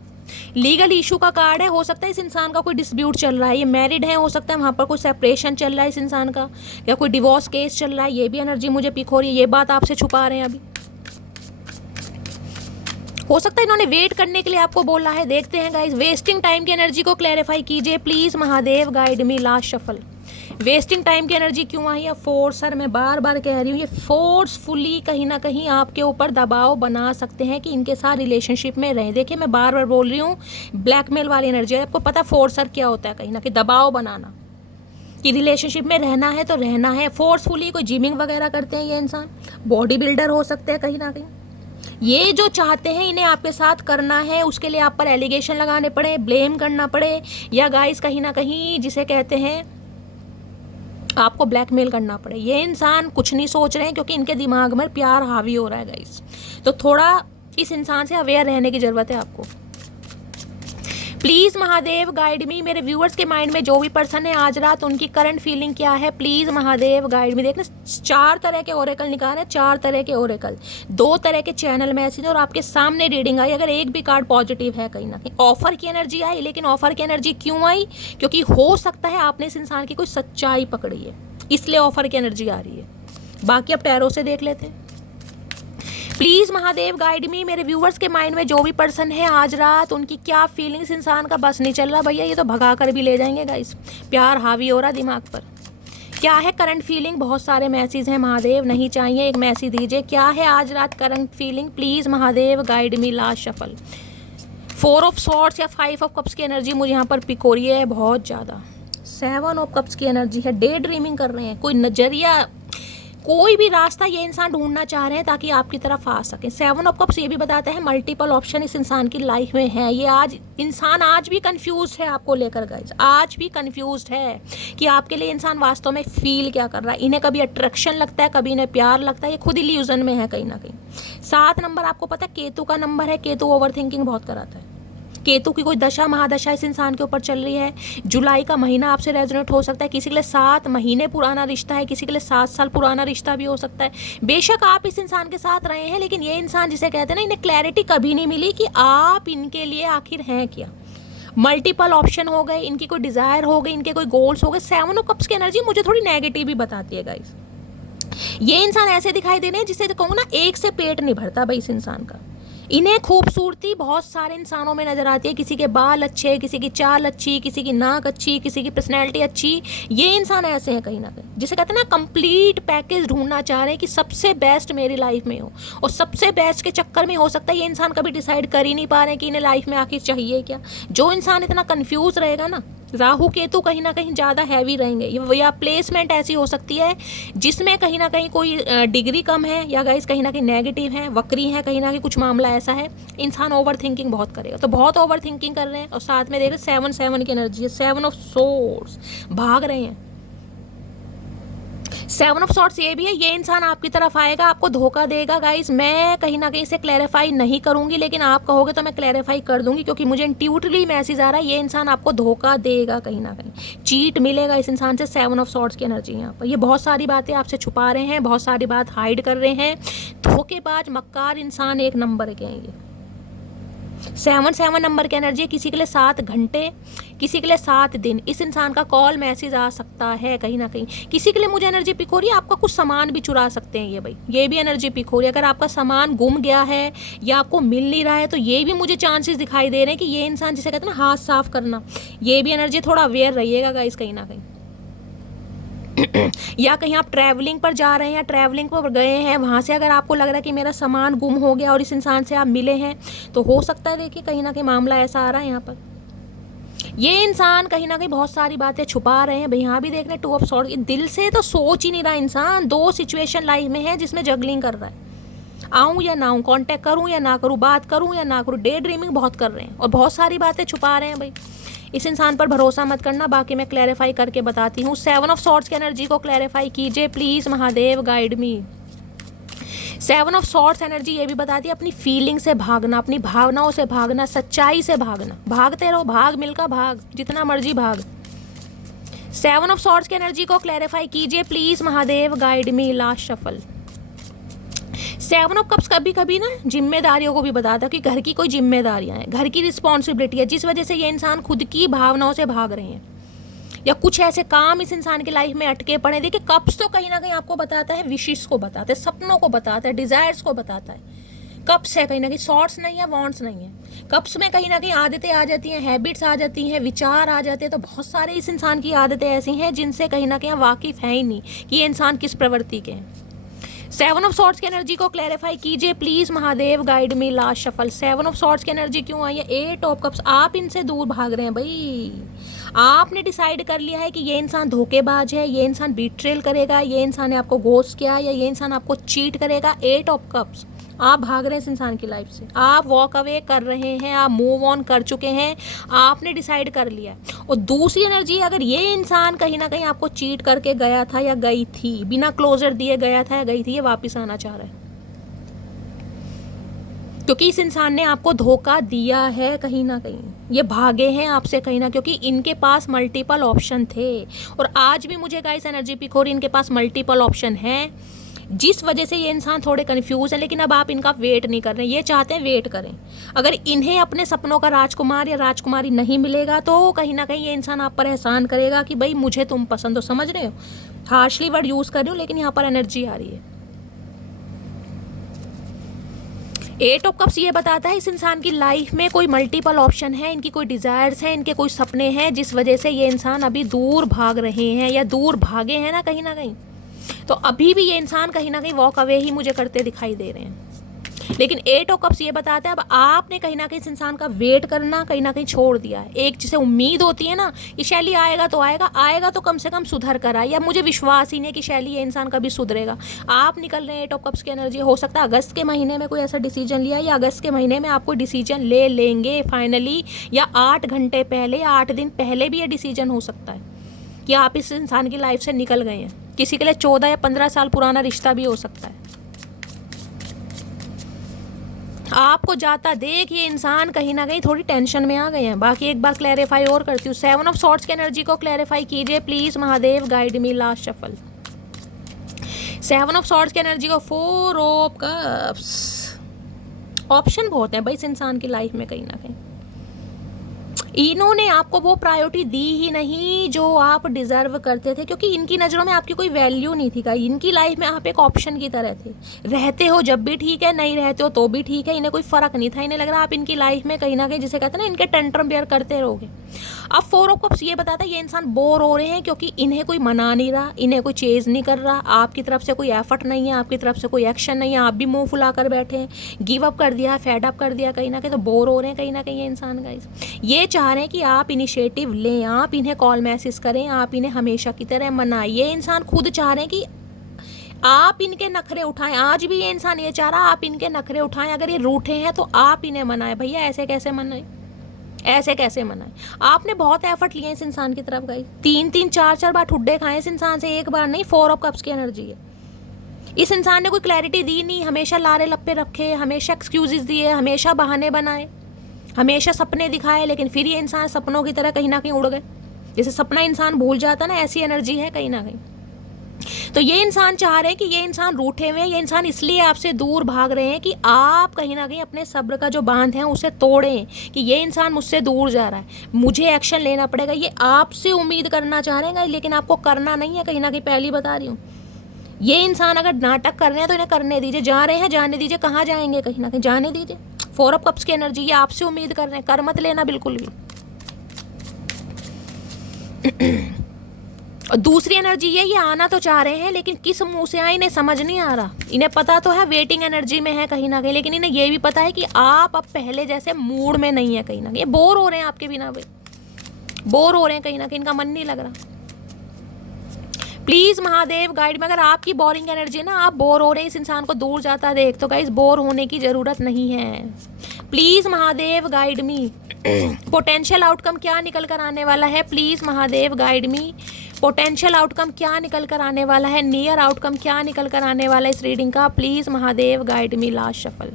लीगल इशू का कार्ड है। हो सकता है इस इंसान का कोई डिस्प्यूट चल रहा है, ये मैरिड है, हो सकता है वहाँ पर कोई सेपरेशन चल रहा है इस इंसान का, या कोई डिवोर्स केस चल रहा है। ये भी एनर्जी मुझे पिक हो रही है, ये बात आपसे छुपा रहे हैं अभी। हो सकता है इन्होंने वेट करने के लिए आपको बोला है। देखते हैं गाइस, वेस्टिंग टाइम की एनर्जी को क्लैरिफाई कीजिए please Mahadev guide me. Last shuffle, wasting time की एनर्जी क्यों आई है। फोर्सर, मैं बार बार कह रही हूँ, ये फोर्सफुली कहीं ना कहीं आपके ऊपर दबाव बना सकते हैं कि इनके साथ रिलेशनशिप में रहें। देखिए मैं बार बार बोल रही हूँ, ब्लैकमेल वाली एनर्जी है। आपको पता फोर्सर क्या होता है, कहीं ना कहीं दबाव बनाना कि रिलेशनशिप में रहना है तो रहना है। फोर्सफुली कोई जिमिंग वगैरह करते हैं ये इंसान, बॉडी बिल्डर हो सकते हैं कहीं ना कहीं। ये जो चाहते हैं इन्हें आपके साथ करना है, उसके लिए आप पर एलिगेशन लगाने पड़े, ब्लेम करना पड़े, या गाइस कहीं ना कहीं जिसे कहते हैं आपको ब्लैकमेल करना पड़े। ये इंसान कुछ नहीं सोच रहे हैं क्योंकि इनके दिमाग में प्यार हावी हो रहा है गाइस। तो थोड़ा इस इंसान से अवेयर रहने की ज़रूरत है आपको। प्लीज़ महादेव गाइड मी, मेरे व्यूअर्स के माइंड में जो भी पर्सन है आज रात, उनकी करंट फीलिंग क्या है, प्लीज़ महादेव गाइड मी। देखना 4 तरह के ओरेकल निकाले, 4 तरह के ओरेकल, 2 तरह के चैनल मैसेज, और आपके सामने रीडिंग आई। अगर एक भी कार्ड पॉजिटिव है, कहीं ना कहीं ऑफर की एनर्जी आई। लेकिन ऑफर की एनर्जी क्यों आई, क्योंकि हो सकता है आपने इस इंसान की कोई सच्चाई पकड़ी है, इसलिए ऑफर की एनर्जी आ रही है। बाकी अब टैरो से देख लेते हैं। प्लीज़ महादेव गाइड मी, मेरे व्यूवर्स के माइंड में जो भी पर्सन है आज रात, उनकी क्या फीलिंग्स, इंसान का बस नहीं चल रहा भैया, ये तो भगा कर भी ले जाएंगे गाइस, प्यार हावी हो रहा दिमाग पर। क्या है करंट फीलिंग, बहुत सारे मैसेज हैं महादेव, नहीं चाहिए, एक मैसेज दीजिए। क्या है आज रात current feeling, please Mahadev guide me. Last shuffle, 4 of swords या 5 ऑफ कप्स की एनर्जी मुझे यहाँ पर पिक हो रही है बहुत ज़्यादा। 7 ऑफ कप्स की एनर्जी है, डे ड्रीमिंग कर रहे हैं, कोई नज़रिया, कोई भी रास्ता ये इंसान ढूंढना चाह रहे हैं ताकि आपकी तरफ आ सके। 7 ऑफ कप्स ये भी बताता है मल्टीपल ऑप्शन इस इंसान की लाइफ में है। ये इंसान आज भी कंफ्यूज है आपको लेकर गाइस, आज भी कंफ्यूज है कि आपके लिए इंसान वास्तव में फील क्या कर रहा है। इन्हें कभी अट्रैक्शन लगता है, कभी इन्हें प्यार लगता है, ये खुद इल्यूजन में है कहीं ना कहीं। 7 नंबर आपको पता है केतु का नंबर है, केतु ओवर थिंकिंग बहुत कराता है। केतु की कोई दशा महादशा इस इंसान के ऊपर चल रही है। जुलाई का महीना आपसे रेजोनेट हो सकता है, किसी के लिए 7 महीने पुराना रिश्ता है, किसी के लिए 7 साल पुराना रिश्ता भी हो सकता है। बेशक आप इस इंसान के साथ रहे हैं, लेकिन ये इंसान जिसे कहते हैं ना, इन्हें क्लैरिटी कभी नहीं मिली कि आप इनके लिए आखिर हैं क्या। मल्टीपल ऑप्शन हो गए, इनकी कोई डिज़ायर हो गई, इनके कोई गोल्स हो गए। 7 ऑफ कप्स की एनर्जी मुझे थोड़ी नेगेटिव भी बताती है गाइस। ये इंसान ऐसे दिखाई दे रहे हैं जिसे कहूँ ना, एक से पेट नहीं भरता भाई इस इंसान का। इन्हें खूबसूरती बहुत सारे इंसानों में नज़र आती है, किसी के बाल अच्छे, किसी की चाल अच्छी, किसी की नाक अच्छी, किसी की पर्सनैलिटी अच्छी। ये इंसान ऐसे हैं कहीं ना कहीं, जिसे कहते हैं ना कंप्लीट पैकेज ढूंढना चाह रहे हैं कि सबसे बेस्ट मेरी लाइफ में हो, और सबसे बेस्ट के चक्कर में हो सकता है ये इंसान कभी डिसाइड कर ही नहीं पा रहे हैं कि इन्हें लाइफ में आखिर चाहिए क्या। जो इंसान इतना कन्फ्यूज़ रहेगा ना, राहु केतु कहीं ना कहीं ज़्यादा हैवी रहेंगे, या प्लेसमेंट ऐसी हो सकती है जिसमें कहीं ना कहीं कोई डिग्री कम है, या गाइस कहीं ना कहीं नेगेटिव है, वक्री है, कहीं ना कहीं कुछ मामला ऐसा है, इंसान ओवर थिंकिंग बहुत करेगा। तो बहुत ओवर थिंकिंग कर रहे हैं, और साथ में देख रहे 7 की एनर्जी है, 7 ऑफ सोर्ड्स, भाग रहे हैं। 7 ऑफ सॉर्ट्स ये भी है, ये इंसान आपकी तरफ आएगा, आपको धोखा देगा गाइस। मैं कहीं ना कहीं इसे क्लैरिफाई नहीं करूंगी, लेकिन आप कहोगे तो मैं क्लैरिफाई कर दूंगी, क्योंकि मुझे इंट्यूटिवली मैसेज आ रहा है ये इंसान आपको धोखा देगा, कहीं ना कहीं चीट मिलेगा इस इंसान से। 7 ऑफ सॉर्ट्स की एनर्जी यहाँ पर, ये बहुत सारी बातें आपसे छुपा रहे हैं, बहुत सारी बात हाइड कर रहे हैं, धोखेबाज मक्कार इंसान एक नंबर के हैं ये। 7 नंबर की एनर्जी है, किसी के लिए 7 घंटे, किसी के लिए 7 दिन इस इंसान का कॉल मैसेज आ सकता है कहीं ना कहीं। किसी के लिए मुझे एनर्जी पिक हो रही है, आपका कुछ सामान भी चुरा सकते हैं ये भाई, ये भी एनर्जी पिक हो रही है। अगर आपका सामान गुम गया है या आपको मिल नहीं रहा है, तो ये भी मुझे चांसेस दिखाई दे रहे हैं कि ये इंसान, जिसे कहते हैं ना हाथ साफ करना, ये भी एनर्जी, थोड़ा अवेयर रहिएगा गाइस कहीं ना कहीं। या कहीं आप ट्रैवलिंग पर जा रहे हैं, या ट्रैवलिंग पर गए हैं, वहाँ से अगर आपको लग रहा है कि मेरा सामान गुम हो गया और इस इंसान से आप मिले हैं, तो हो सकता है देखिए कहीं ना कहीं मामला ऐसा आ रहा है यहाँ पर। ये इंसान कहीं ना कहीं बहुत सारी बातें छुपा रहे हैं भाई। यहाँ भी देख रहे हैं 2 ऑफ सॉर्ड्स, दिल से तो सोच ही नहीं रहा इंसान, 2 सिचुएशन लाइफ में है जिसमें जगलिंग कर रहा है, आऊँ या ना आऊँ, कॉन्टैक्ट करूँ या ना करूँ, बात करूँ या ना करूँ, डे ड्रीमिंग बहुत कर रहे हैं और बहुत सारी बातें छुपा रहे हैं भाई। इस इंसान पर भरोसा मत करना, बाकी मैं क्लैरिफाई करके बताती हूँ। 7 ऑफ सॉर्ड्स की एनर्जी को क्लैरिफाई कीजिए please, Mahadev guide me. 7 of swords energy ये भी बताती है अपनी फीलिंग से भागना, अपनी भावनाओं से भागना, सच्चाई से भागना, भागते रहो, भाग मिलकर भाग, जितना मर्जी भाग। 7 ऑफ सॉर्ड्स की एनर्जी को क्लैरिफाई कीजिए please, Mahadev guide me. Last shuffle. 7 of cups कभी कभी ना जिम्मेदारियों को भी बताता है कि घर की कोई जिम्मेदारियां हैं, घर की रिस्पॉन्सिबिलिटी है, जिस वजह से ये इंसान खुद की भावनाओं से भाग रहे हैं, या कुछ ऐसे काम इस इंसान की लाइफ में अटके पड़े। देखिए कप्स तो कहीं ना कहीं आपको बताता है, विशेष को बताता है, सपनों को बताता है, डिजायर्स को बताता है। कप्स है कहीं ना कहीं, सॉर्ट्स नहीं है, वॉन्ट्स नहीं है। कप्स में कहीं ना कहीं आदतें आ जाती हैं, हैबिट्स आ जाती हैं, विचार आ जाते हैं। तो बहुत सारे इस इंसान की आदतें ऐसी हैं जिनसे कहीं ना कहीं वाकिफ है ही नहीं कि ये इंसान किस प्रवृत्ति के हैं। 7 ऑफ सॉर्ट्स की एनर्जी को क्लैरिफाई कीजिए please, Mahadev guide me. Last shuffle. 7 of sorts की एनर्जी क्यों आई है? 8 ऑफ कप्स। आप इनसे दूर भाग रहे हैं भाई, आपने डिसाइड कर लिया है कि ये इंसान धोखेबाज है, ये इंसान बीट्रेल करेगा, ये इंसान ने आपको घोस्ट किया, या ये इंसान आपको चीट करेगा। 8 ऑफ कप्स। आप भाग रहे हैं इस इंसान की लाइफ से, आप वॉक अवे कर रहे हैं, आप मूव ऑन कर चुके हैं, आपने डिसाइड कर लिया है। और दूसरी एनर्जी, अगर ये इंसान कहीं ना कहीं आपको चीट करके गया था या गई थी, बिना क्लोजर दिए गया था या गई थी, ये वापस आना चाह रहा है, क्योंकि इस इंसान ने आपको धोखा दिया है कहीं ना कहीं। ये भागे हैं आपसे कहीं ना, क्योंकि इनके पास मल्टीपल ऑप्शन थे। और आज भी मुझे गाइस एनर्जी पिक हो रही, इनके पास मल्टीपल ऑप्शन है, जिस वजह से ये इंसान थोड़े कंफ्यूज है। लेकिन अब आप इनका वेट नहीं कर रहे, ये चाहते हैं वेट करें। अगर इन्हें अपने सपनों का राजकुमार या राजकुमारी नहीं मिलेगा, तो कहीं ना कहीं ये इंसान आप पर एहसान करेगा कि भाई मुझे तुम पसंद हो। समझ रहे हो, हार्शली वर्ड यूज कर रही हूँ, लेकिन यहाँ पर एनर्जी आ रही है। 8 ऑफ कप्स ये बताता है इस इंसान की लाइफ में कोई मल्टीपल ऑप्शन है, इनकी कोई डिजायर्स हैं, इनके कोई सपने हैं, जिस वजह से ये इंसान अभी दूर भाग रहे हैं या दूर भागे हैं ना कहीं ना कहीं। तो अभी भी ये इंसान कहीं ना कहीं वॉक अवे ही मुझे करते दिखाई दे रहे हैं। लेकिन 8 ऑफ कप्स ये बताते हैं अब आपने कहीं ना कहीं इस इंसान का वेट करना कहीं ना कहीं छोड़ दिया है। एक जिसे उम्मीद होती है ना कि शैली आएगा तो आएगा, आएगा तो कम से कम सुधर कर आए, या मुझे विश्वास ही नहीं कि शैली ये इंसान कभी सुधरेगा। आप निकल रहे हैं 8 ऑफ कप्स की एनर्जी। हो सकता है अगस्त के महीने में कोई ऐसा डिसीजन लिया, या अगस्त के महीने में आप कोई डिसीजन ले लेंगे फाइनली, या 8 घंटे पहले, 8 दिन पहले भी ये डिसीजन हो सकता है कि आप इस इंसान की लाइफ से निकल गए हैं। किसी के लिए 14 या 15 साल पुराना रिश्ता भी हो सकता है। आपको जाता देख ये इंसान कहीं ना कहीं थोड़ी टेंशन में आ गए हैं। बाकी एक बार क्लैरिफाई और करती हूँ, 7 ऑफ सॉर्ट्स की एनर्जी को क्लैरिफाई कीजिए please, Mahadev guide me. Last shuffle. 7 of sorts की एनर्जी को 4 ऑफ कप्स। ऑप्शन बहुत है भाई इस इंसान की लाइफ में कहीं ना कहीं। इन्होंने आपको वो प्रायोरिटी दी ही नहीं जो आप डिजर्व करते थे, क्योंकि इनकी नज़रों में आपकी कोई वैल्यू नहीं थी। इनकी लाइफ में आप एक ऑप्शन की तरह थे। रहते हो जब भी ठीक है, नहीं रहते हो तो भी ठीक है, इन्हें कोई फ़र्क नहीं था। इन्हें लग रहा आप इनकी लाइफ में कहीं ना कहीं, जिसे कहते हैं ना, इनके टेंट्रम बेयर करते रहोगे। अब 4 ऑफ कप्स ये बताता है ये इंसान बोर हो रहे हैं, क्योंकि इन्हें कोई मना नहीं रहा, इन्हें कोई चेज़ नहीं कर रहा, आपकी तरफ से कोई एफर्ट नहीं है, आपकी तरफ से कोई एक्शन नहीं है, आप भी मुंह फुला कर बैठे हैं, गिव अप कर दिया है, फेड अप कर दिया कहीं ना कहीं। तो बोर हो रहे हैं कहीं ना कहीं ये इंसान गाइस। ये चाह रहे हैं कि आप इनिशिएटिव लें, आप इन्हें कॉल मैसेज करें, आप इन्हें हमेशा की तरह मनाएं। ये इंसान खुद चाह रहे हैं कि आप इनके नखरे उठाएं। आज भी ये इंसान ये चाह रहा है आप इनके नखरे उठाएं। अगर ये रूठे हैं तो आप इन्हें मनाएं। भैया ऐसे कैसे मनाएं, ऐसे कैसे मनाएं? आपने बहुत एफर्ट लिए इस इंसान की तरफ गाइस, 3-3 4-4 बार ठुड्डे खाए इस इंसान से, एक बार नहीं। 4 ऑफ कप्स की एनर्जी है। इस इंसान ने कोई क्लैरिटी दी नहीं, हमेशा लारे लप्पे रखे, हमेशा एक्सक्यूजेस दिए, हमेशा बहाने बनाए, हमेशा सपने दिखाए, लेकिन फिर ये इंसान सपनों की तरह कहीं ना कहीं उड़ गए। जैसे सपना इंसान भूल जाता ना, ऐसी एनर्जी है कहीं ना कहीं। तो ये इंसान चाह रहे हैं कि ये इंसान रूठे हुए हैं, ये इंसान इसलिए आपसे दूर भाग रहे हैं कि आप कहीं ना कहीं अपने सब्र का जो बांध है उसे तोड़ें, कि ये इंसान मुझसे दूर जा रहा है, मुझे एक्शन लेना पड़ेगा। ये आपसे उम्मीद करना चाह रहे हैं, लेकिन आपको करना नहीं है। कहीं ना कहीं पहली बता रही हूँ, ये इंसान अगर नाटक कर रहे हैं तो इन्हें करने दीजिए। जा रहे हैं जाने दीजिए, कहाँ जाएंगे, कहीं ना कहीं जाने दीजिए। 4 ऑफ कप्स की एनर्जी, ये आपसे उम्मीद कर रहे हैं, कर मत लेना बिल्कुल भी। और दूसरी एनर्जी ये आना तो चाह रहे हैं, लेकिन किस मुंह से आए इन्हें समझ नहीं आ रहा। इन्हें पता तो है वेटिंग एनर्जी में है कहीं ना कहीं, लेकिन इन्हें ये भी पता है कि आप अब पहले जैसे मूड में नहीं है कहीं ना कहीं। ये बोर हो रहे हैं आपके बिना, भाई बोर हो रहे हैं कहीं ना कहीं, इनका मन नहीं लग रहा। प्लीज़ महादेव गाइड में, अगर आपकी बोरिंग एनर्जी ना, आप बोर हो रहे हैं, इस इंसान को दूर जाता देख, तो गाइस बोर होने की ज़रूरत नहीं है। Please Mahadev guide me, potential outcome क्या निकल कर आने वाला है। Please Mahadev guide me, potential outcome क्या निकल कर आने वाला है, नियर आउटकम क्या निकल कर आने वाला है इस रीडिंग का। Please Mahadev guide me. Last shuffle.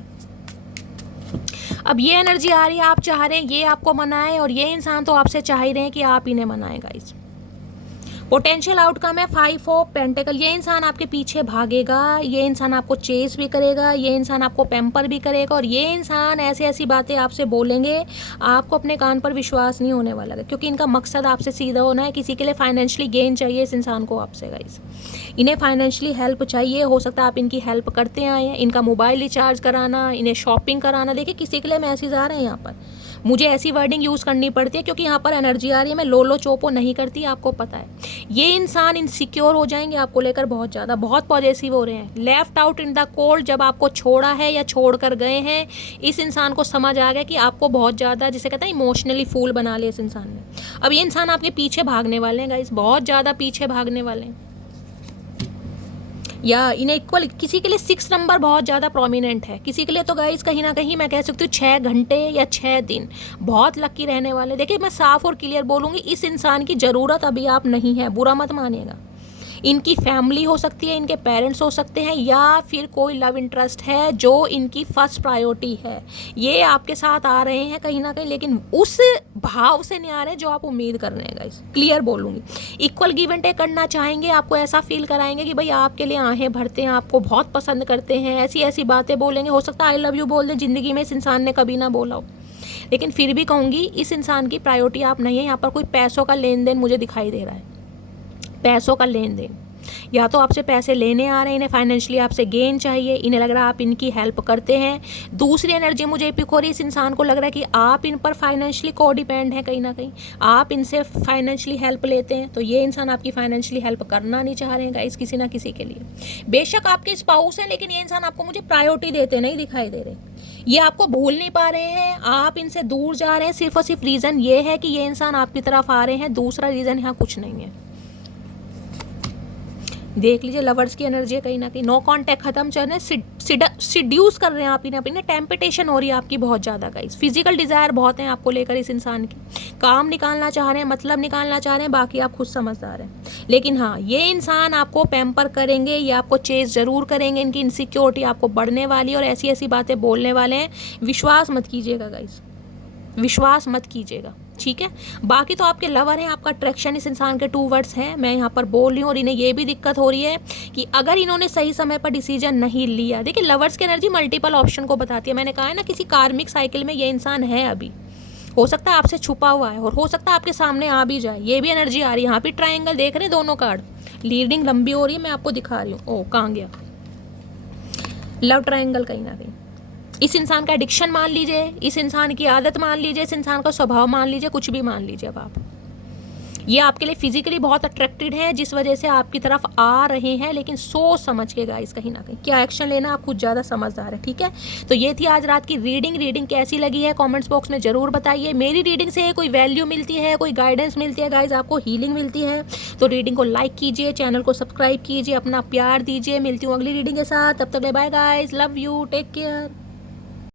अब ये एनर्जी आ रही है, आप चाह रहे हैं ये आपको मनाए, और ये इंसान तो आपसे चाह ही रहे हैं कि आप इन्हें मनाएं गाइस। पोटेंशियल आउटकम है 5 ऑफ पेंटिकल। ये इंसान आपके पीछे भागेगा, ये इंसान आपको चेस भी करेगा, ये इंसान आपको पैम्पर भी करेगा, और ये इंसान ऐसी ऐसी बातें आपसे बोलेंगे, आपको अपने कान पर विश्वास नहीं होने वाला है, क्योंकि इनका मकसद आपसे सीधा होना है। किसी के लिए फाइनेंशियली गेन चाहिए इस इंसान को आपसे गाइस, इन्हें फाइनेंशियली हेल्प चाहिए। हो सकता है आप इनकी हेल्प करते आए हैं, इनका मोबाइल रिचार्ज कराना, इन्हें शॉपिंग कराना। देखिए किसी के लिए मैसेज आ रहे हैं यहाँ पर, मुझे ऐसी वर्डिंग यूज़ करनी पड़ती है क्योंकि यहाँ पर एनर्जी आ रही है। मैं लोलो चोपो नहीं करती, आपको पता है। ये इंसान इनसिक्योर हो जाएंगे आपको लेकर, बहुत ज़्यादा, बहुत पॉजेसिव हो रहे हैं। Left out in the cold, जब आपको छोड़ा है या छोड़ कर गए हैं, इस इंसान को समझ आ गया कि आपको बहुत ज़्यादा, जिसे कहते हैं इमोशनली फूल बना लिया इस इंसान ने। अब ये इंसान आपके पीछे भागने वाले हैं गाइस, बहुत ज़्यादा पीछे भागने वाले हैं। या इन्हें इक्वल, किसी के लिए 6 नंबर बहुत ज़्यादा प्रोमिनेंट है, किसी के लिए तो गाइस कहीं ना कहीं मैं कह सकती हूँ 6 घंटे या 6 दिन बहुत लकी रहने वाले। देखिए मैं साफ और क्लियर बोलूँगी, इस इंसान की ज़रूरत अभी आप नहीं है, बुरा मत मानिएगा। इनकी फैमिली हो सकती है, इनके पेरेंट्स हो सकते हैं, या फिर कोई लव इंटरेस्ट है जो इनकी फर्स्ट प्रायोरिटी है। ये आपके साथ आ रहे हैं कहीं ना कहीं, लेकिन उस भाव से नहीं आ रहे जो आप उम्मीद कर रहे हैं गाइस, क्लियर बोलूँगी। इक्वल गिव एंड टेक करना चाहेंगे, आपको ऐसा फील कराएंगे कि भाई आपके लिए आहें भरते हैं, आपको बहुत पसंद करते हैं, ऐसी ऐसी बातें बोलेंगे। हो सकता है आई लव यू बोल दें, ज़िंदगी में इस इंसान ने कभी ना बोला हो, लेकिन फिर भी कहूँगी इस इंसान की प्रायोरिटी आप नहीं है। यहाँ पर कोई पैसों का लेन देन मुझे दिखाई दे रहा है, पैसों का लेन देन, या तो आपसे पैसे लेने आ रहे हैं, इन्हें फाइनेंशियली आपसे गेन चाहिए, इन्हें लग रहा है आप इनकी हेल्प करते हैं। दूसरी एनर्जी मुझे पिक हो रही है, इस इंसान को लग रहा है कि आप इन पर फाइनेंशियली को डिपेंड है, कहीं ना कहीं आप इनसे फाइनेंशियली हेल्प लेते हैं। तो ये इंसान आपकी फाइनेंशियली हेल्प करना नहीं चाह रहे हैं गाइस किसी ना किसी के लिए। बेशक आपके स्पाउस हैं, लेकिन ये इंसान आपको मुझे प्रायोरिटी देते नहीं दिखाई दे रहे, ये आपको भूल नहीं पा रहे हैं, आप इनसे दूर जा रहे हैं। सिर्फ और सिर्फ रीज़न ये है कि ये इंसान आपकी तरफ आ रहे हैं, दूसरा रीज़न यहाँ कुछ नहीं है। देख लीजिए लवर्स की एनर्जी है कहीं ना कहीं, नो कांटेक्ट खत्म चल रहे हैं, सिड्यूस कर रहे हैं आप इन्हें, अपने टेम्पटेशन हो रही है आपकी बहुत ज़्यादा गाइस। फिजिकल डिज़ायर बहुत हैं आपको लेकर इस इंसान की, काम निकालना चाह रहे हैं, मतलब निकालना चाह रहे हैं, बाकी आप खुद समझदार हैं। लेकिन हाँ, ये इंसान आपको पैम्पर करेंगे, ये आपको चेस ज़रूर करेंगे, इनकी इनसिक्योरिटी आपको बढ़ने वाली और ऐसी ऐसी बातें बोलने वाले हैं। विश्वास मत कीजिएगा गाइस, विश्वास मत कीजिएगा, ठीक है। बाकी तो आपके लवर हैं, आपका अट्रैक्शन इस इंसान के 2 वर्ड्स हैं, मैं यहाँ पर बोल रही हूँ। और इन्हें ये भी दिक्कत हो रही है कि अगर इन्होंने सही समय पर डिसीजन नहीं लिया, देखिए लवर्स की एनर्जी मल्टीपल ऑप्शन को बताती है। मैंने कहा है ना, किसी कार्मिक साइकिल में ये इंसान है अभी, हो सकता है आपसे छुपा हुआ है और हो सकता है आपके सामने आ भी जाए। ये भी एनर्जी आ रही है, यहाँ पे ट्राइंगल देख रहे हैं दोनों कार्ड, लीडिंग लंबी हो रही है, मैं आपको दिखा रही हूँ। ओ कहाँ गया लव ट्राइंगल, कहीं ना कहीं इस इंसान का एडिक्शन मान लीजिए, इस इंसान की आदत मान लीजिए, इस इंसान का स्वभाव मान लीजिए, कुछ भी मान लीजिए। अब आप ये आपके लिए फिजिकली बहुत अट्रैक्टेड है, जिस वजह से आपकी तरफ आ रहे हैं, लेकिन सोच समझ के गाइस कहीं ना कहीं क्या एक्शन लेना, आप कुछ ज़्यादा समझदार है। ठीक है, तो ये थी आज रात की रीडिंग कैसी लगी है कमेंट्स बॉक्स में ज़रूर बताइए। मेरी रीडिंग से कोई वैल्यू मिलती है, कोई गाइडेंस मिलती है गाइस, आपको हीलिंग मिलती है, तो रीडिंग को लाइक कीजिए, चैनल को सब्सक्राइब कीजिए, अपना प्यार दीजिए। मिलती हूँ अगली रीडिंग के साथ, तब तक bye guys, love you, take care.